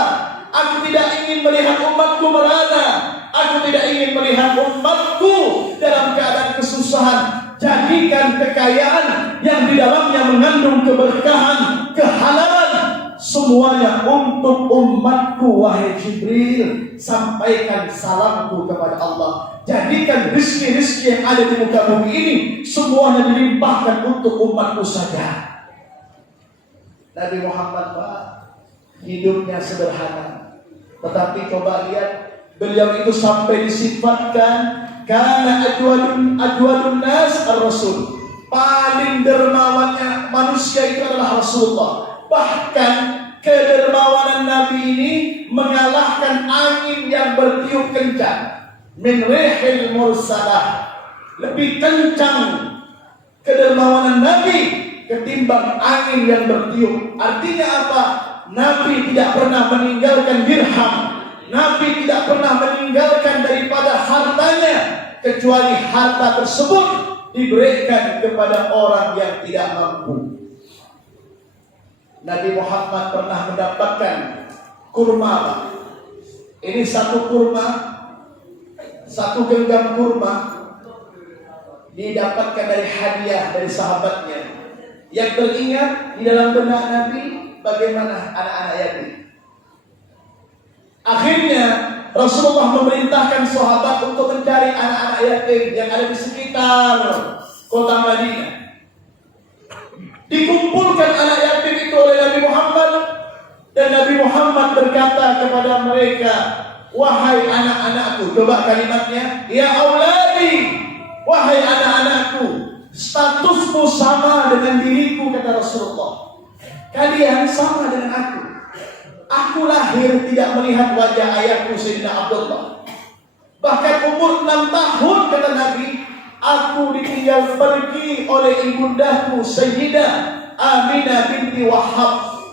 Aku tidak ingin melihat umatku merana. Aku tidak ingin melihat umatku dalam keadaan kesusahan. Jadikan kekayaan yang di dalamnya mengandung keberkahan, kehalalan, semuanya untuk umatku, wahai Jibril. Sampaikan salamku kepada Allah. Jadikan rizki-rizki yang ada di muka bumi ini semuanya dilimpahkan untuk umatku saja. Nabi Muhammad Pak, hidupnya sederhana, tetapi coba lihat, beliau itu sampai disifatkan karena ajwadun nas ar-rasul, paling dermawannya manusia itu adalah Rasulullah. Bahkan kedermawanan Nabi ini mengalahkan angin yang bertiup kencang. Min rihil mursalah, lebih kencang kedermawanan Nabi ketimbang angin yang bertiup. Artinya apa? Nabi tidak pernah meninggalkan dirham. Nabi tidak pernah meninggalkan daripada hartanya, kecuali harta tersebut diberikan kepada orang yang tidak mampu. Nabi Muhammad pernah mendapatkan kurma. Ini satu kurma, satu genggam kurma didapatkan dari hadiah dari sahabatnya. Yang teringat di dalam benak Nabi bagaimana anak-anak yatim. Akhirnya Rasulullah memerintahkan sahabat untuk mencari anak-anak yatim yang ada di sekitar kota Madinah. Dikumpulkan anak yatim itu oleh Nabi Muhammad, dan Nabi Muhammad berkata kepada mereka, wahai anak-anakku, coba kalimatnya, ya auladi, wahai anak-anakku, statusmu sama dengan diriku, kata Rasulullah. Kalian sama dengan aku. Aku lahir tidak melihat wajah ayahku Sayyidina Abdullah. Bahkan umur 6 tahun, kata Nabi, aku ditinggal pergi oleh ibundaku Sayyidah Aminah binti Wahab.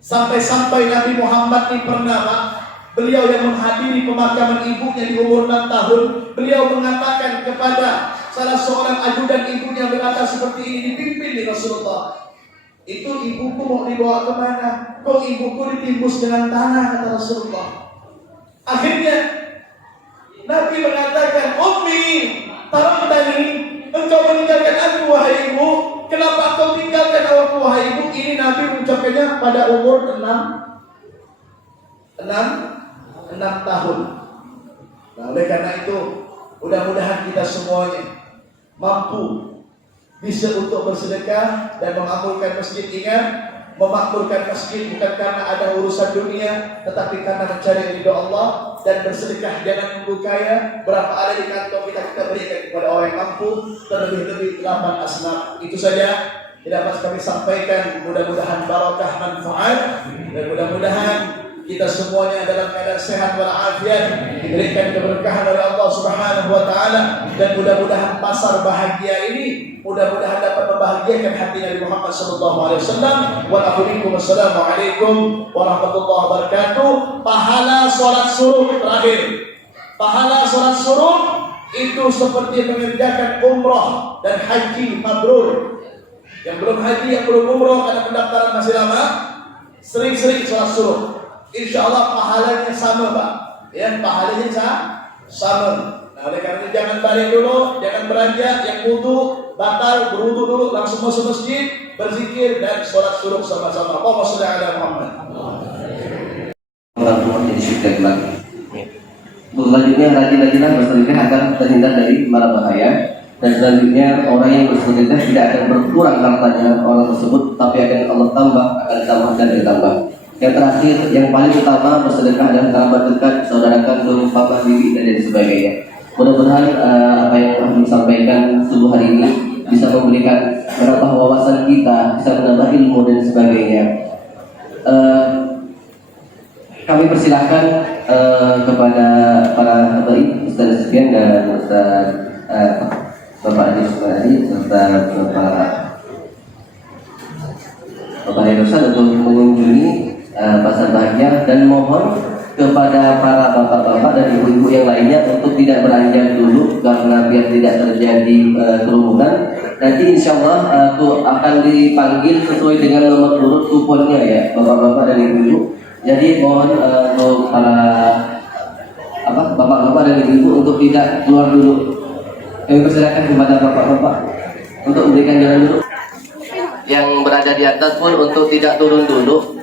Sampai-sampai Nabi Muhammad ini pernah, beliau yang menghadiri pemakaman ibunya di umur 6 tahun, beliau mengatakan kepada salah seorang ajudan ibunya berkata seperti ini, dipimpin di Rasulullah. Itu ibuku mau dibawa kemana? Kok ibuku ditimbus dengan tanah, kata Rasulullah. Akhirnya Nabi mengatakan, Ummi, taramtani, engkau meninggalkan aku wahai ibu. Kenapa kau tinggalkan aku wahai ibu? Ini Nabi mengucapkannya pada umur 6 tahun. Nah, oleh karena itu, mudah-mudahan kita semuanya mampu bisa untuk bersedekah dan memakmurkan masjid. Ingat, memakmurkan masjid bukan karena ada urusan dunia, tetapi karena mencari ridho Allah. Dan bersedekah jangan menunggu kaya. Berapa ada di kantong kita berikan kepada orang yang mampu, terlebih-lebih 8 asnaf. Itu saja yang dapat kami sampaikan. Mudah-mudahan barakah manfaat, dan mudah-mudahan kita semuanya dalam keadaan sehat walafiat, diberikan keberkahan oleh Allah Subhanahu wa taala, dan mudah-mudahan pasar bahagia ini mudah-mudahan dapat membahagiakan hati Nabi Muhammad sallallahu alaihi wasallam. Wassalamualaikum warahmatullahi wabarakatuh. Pahala salat suruh terakhir. Pahala salat suruh itu seperti mengerjakan umrah dan haji mabrur. Yang belum haji, yang belum umrah karena pendaftaran masih lama, sering-sering salat suruh. InsyaAllah pahalanya sama, Pak. Ya, pahalanya sama. Nah, oleh karena itu jangan balik dulu, jangan beranjak, yang wudu batal, berwudu dulu, langsung masuk masjid, berzikir dan sholat suruh sama-sama. Allahumma shalli ala Muhammad. Orang tua jadi syukur lagi. Selanjutnya rajin-rajinlah bersedekah agar terhindar dari mara bahaya. Dan selanjutnya orang yang bersedekah tidak akan berkurang hartanya orang tersebut, tapi akan Allah tambah, akan ditambah dan ditambah. Yang terakhir, yang paling utama bersedekah dan kerabat dekat, saudara kandung, papa, bibi, dan lain sebagainya. Mudah-mudahan apa yang telah disampaikan subuh hari ini bisa memberikan menambah wawasan kita, bisa menambah ilmu dan sebagainya. Kami persilahkan kepada para habaib, Ustaz Sufyan dan Ustaz Bapak Adi Sumari serta Bapak Herosan untuk mengunjungi pasar bahagia, dan mohon kepada para bapak-bapak dan ibu-ibu yang lainnya untuk tidak beranjak dulu karena biar tidak terjadi kerumunan. Nanti insya Allah aku akan dipanggil sesuai dengan nomor urut kuponnya ya, bapak-bapak dan ibu-ibu. Jadi mohon untuk para bapak-bapak dan ibu-ibu untuk tidak keluar dulu. Kami persilakan kepada bapak-bapak untuk memberikan jalan dulu. Yang berada di atas pun untuk tidak turun dulu.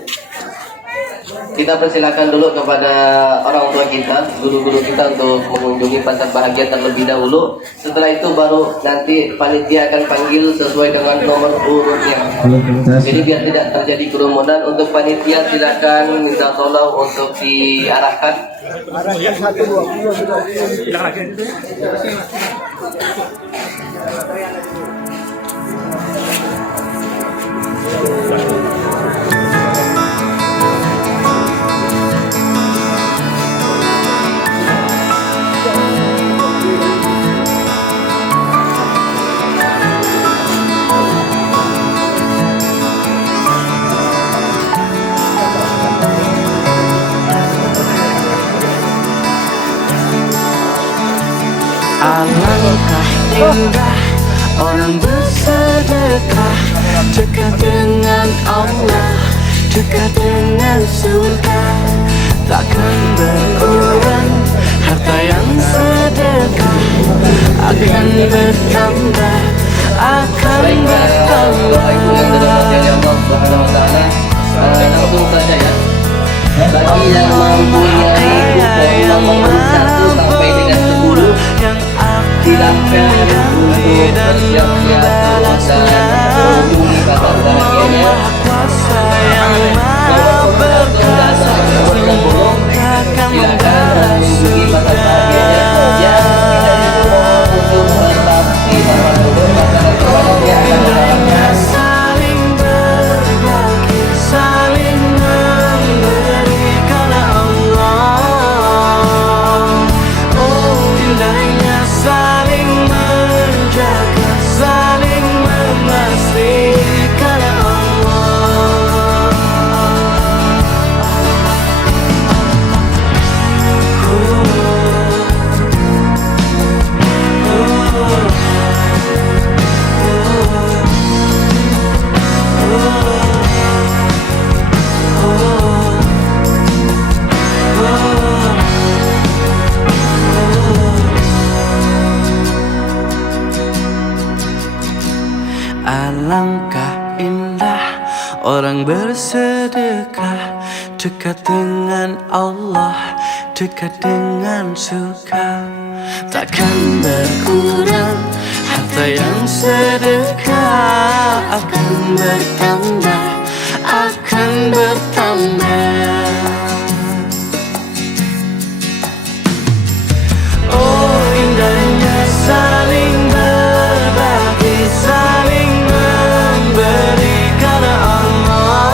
Kita persilakan dulu kepada orang tua kita, guru-guru kita untuk mengunjungi pasar bahagia terlebih dahulu. Setelah itu baru nanti panitia akan panggil sesuai dengan nomor urutnya. Jadi biar tidak terjadi kerumunan, untuk panitia silakan minta tolong untuk diarahkan. Alangkah indah orang bersedekah, dekat dengan Allah, dekat dengan surga. Takkan berkurang harta yang sedekah, akan bertambah, akan bertambah. Langsung saja ya. Bagi yang mempunyai kupon nomor 1 sampai dengan 10, silakan untuk bersiap-siap dan mengunjungi pasar bahagianya. Silakan mengunjungi pasar bahagianya. Yang tidak disuruh untuk berbakti sama dulu pasar bahagia akan mendapatkan Saling berbagi, saling memberi karena Allah. Oh, indahnya saling menjaga, saling mengasihi karena Allah. Alangkah indah orang bersedekah, dekat dengan Allah, dekat dengan surga. Takkan berkurang harta yang sedekah, akan bertambah, akan bertambah. Oh indahnya saling berbagi, saling memberi karena Allah.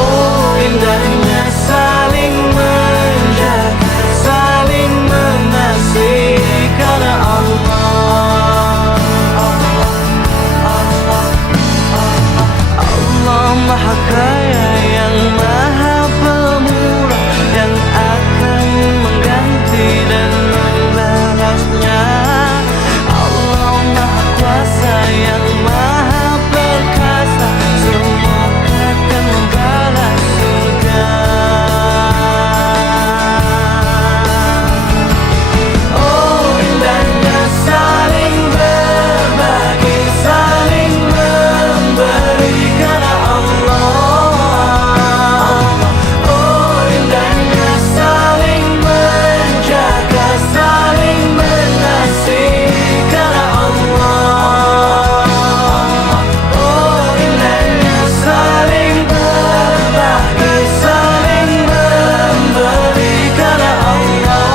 Oh indahnya saling menjaga, saling mengasihi karena Allah. Allah Maha Kaya yang Maha Pemurah, yang akan mengganti dan membalasnya. Allah Maha Kuasa yang Maha Perkasa, semua akan membalas surga. Oh indahnya saling berbagi, saling memberi karena Allah. Oh indahnya saling menjaga, saling mengasihi karena Allah. Oh indahnya saling berbagi, saling memberi karena Allah.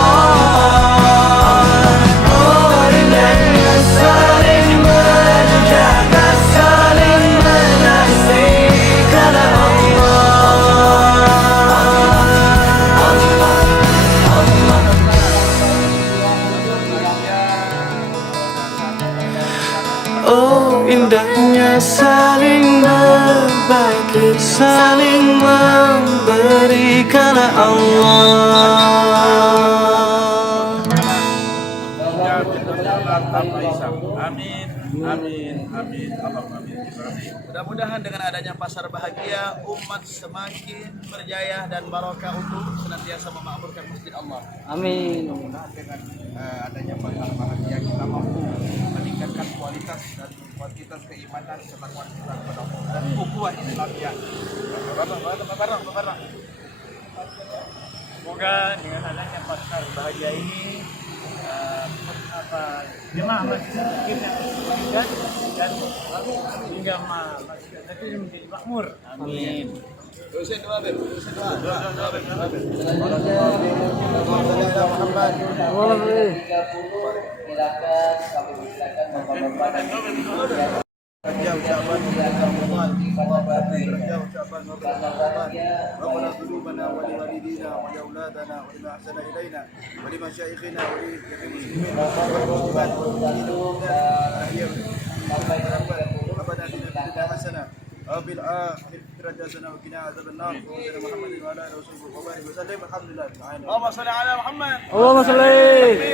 Oh indahnya saling menjaga, saling mengasihi karena Oh indahnya saling berbagi, saling memberi karena Allah. Amin, amin, amin. Mudah-mudahan dengan adanya pasar bahagia, umat semakin berjaya dan barokah untuk senantiasa memakmurkan masjid Allah. Amin. Dengan adanya pasar bahagia kita mampu meningkatkan kualitas dan kuantitas keimanan serta kuantitas kepada Allah dan ukhuwah Islamiyah. Barang. Semoga dengan adanya pasar bahagia ini jemaah masjid yang meningkat dan hingga masjid itu menjadi makmur. Amin. Dosen doa. Silakan kami silakan Bapak-bapak. Rabbana qulubana wa li walidina wa li auladana wa lima ahsana ilaina wa li masyayikhina wa li muslimin wa muslimat Rabbana atina fid dunya hasanah wa fil akhirati hasanah wa qina adzabannar. Muhammadin wa ala alihi wa sahbihi wa sallam. Alhamdulillah. Allahumma shalli ala Muhammad. Allahumma sholli.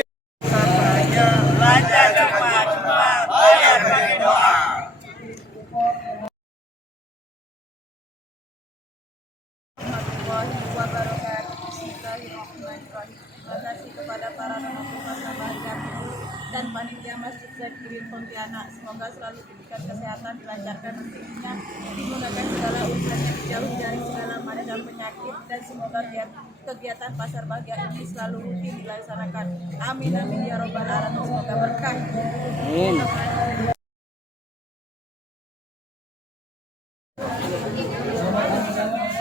Warahmatullahi wabarakatuh. Bismillahirrahmanirrahim. Terima kasih kepada para penumpang bahagia dan panitia Masjid Zakirin Pontianak. Semoga selalu diberikan kesehatan, dilancarkan rezekinya, dimudahkan segala urusannya, dijauhi dari segala macam penyakit, dan semoga kegiatan pasar bahagia ini selalu rutin dilaksanakan. Amin amin ya robbal alamin. Semoga berkah. Amin.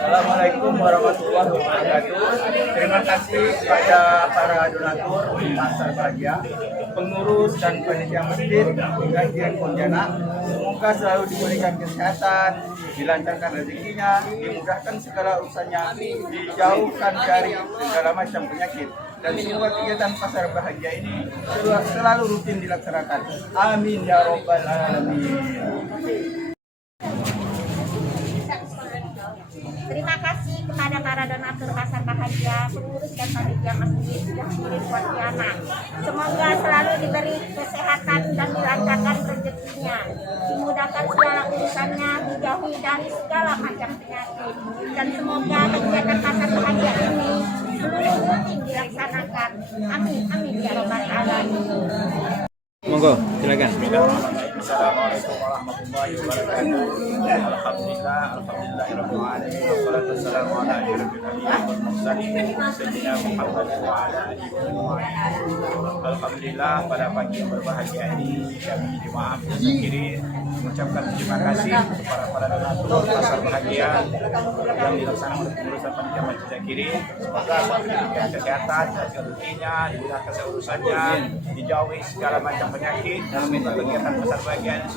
Assalamualaikum warahmatullahi wabarakatuh. Terima kasih kepada para donatur pasar bahagia, pengurus dan panitia masjid Zakirin Pontianak. Semoga selalu diberikan kesehatan, dilancarkan rezekinya, dimudahkan segala urusannya, dijauhkan dari segala macam penyakit. Dan semoga kegiatan pasar bahagia ini selalu rutin dilaksanakan. Amin ya robbal alamin. Terima kasih kepada para donatur pasar bahagia, pengurus dan panitia Masjid Zakirin Pontianak. Semoga selalu diberi kesehatan dan dilancarkan rezekinya, dimudahkan segala urusannya, dijauhi dari segala macam penyakit. Dan semoga kegiatan pasar bahagia ini seluruh rutin dilaksanakan. Amin amin ya robbal alamin. Monggo, silakan. Assalamualaikum warahmatullahi wabarakatuh. Alhamdulillahirabbil alamin. Wassalatu wassalamu ala asyrofil anbiya'i wal mursalin sayyidina Muhammad wa ala alihi wa sahbihi. Alhamdulillah, pada pagi yang berbahagia ini kami jemaah Zakirin mengucapkan terima kasih kepada para donatur pasar bahagia yang dilaksanakan oleh pengurusan panitia Masjid Zakirin. Semoga selalu diberikan kesehatan, rezekinya, dimudahkan urusannya, dijauhi segala macam penyakit, dan semoga kegiatan pasar bahagia ini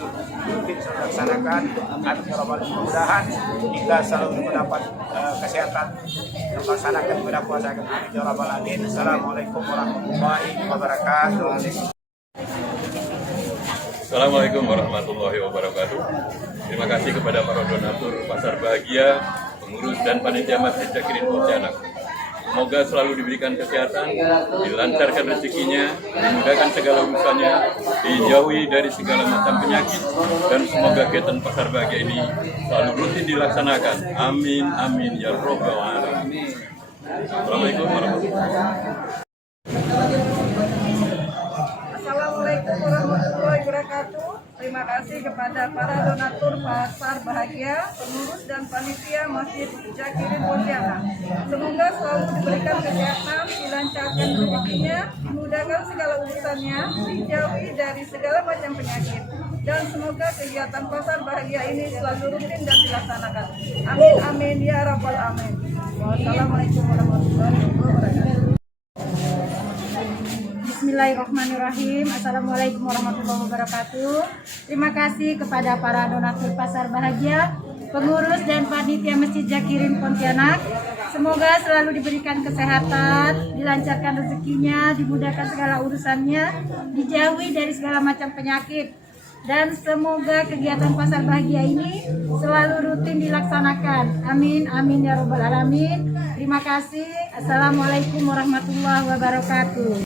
rutin dilaksanakan. Amin ya rabbal alamin. Mudah-mudahan kita selalu mendapat kesehatan melaksanakan ibadah puasa. Amin ya rabbal alamin. Assalamualaikum warahmatullahi wabarakatuh. Assalamualaikum warahmatullahi wabarakatuh. Terima kasih kepada para donatur pasar bahagia, pengurus dan panitia Masjid Zakirin Pontianak. Semoga selalu diberikan kesehatan, dilancarkan rezekinya, dimudahkan segala urusannya, dijauhi dari segala macam penyakit, dan semoga kegiatan pasar bahagia ini selalu rutin dilaksanakan. Amin, amin, ya robbal alamin. Assalamualaikum warahmatullahi wabarakatuh. Assalamualaikum warahmatullahi wabarakatuh. Terima kasih kepada para donatur pasar bahagia, pengurus dan panitia Masjid Zakirin Pontianak. Semoga selalu diberikan kesehatan, dilancarkan rezekinya, dimudahkan segala urusannya, dijauhi dari segala macam penyakit. Dan semoga kegiatan pasar bahagia ini selalu rutin dan dilaksanakan. Amin, amin, ya rabbal alamin. Wassalamualaikum warahmatullahi wabarakatuh. Bismillahirrahmanirrahim. Assalamualaikum warahmatullahi wabarakatuh. Terima kasih kepada para donatur pasar bahagia, pengurus dan panitia Masjid Zakirin Pontianak. Semoga selalu diberikan kesehatan, dilancarkan rezekinya, dimudahkan segala urusannya, dijauhi dari segala macam penyakit. Dan semoga kegiatan pasar bahagia ini selalu rutin dilaksanakan. Amin, amin, ya robbal alamin. Terima kasih. Assalamualaikum warahmatullahi wabarakatuh.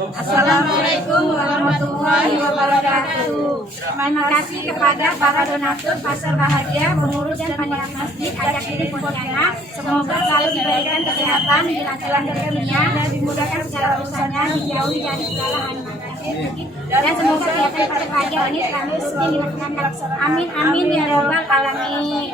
Assalamualaikum warahmatullahi wabarakatuh. Terima kasih kepada para donatur pasar bahagia, pengurus dan panitia Masjid Zakirin Pontianak. Semoga selalu diberikan kesehatan, dilancarkan rezekinya, dan dimudahkan segala urusannya, dijauhi dari segala penyakit. Dan semoga kegiatan pasar bahagia ini selalu rutin dilaksanakan. Amin, amin, ya robbal alamin.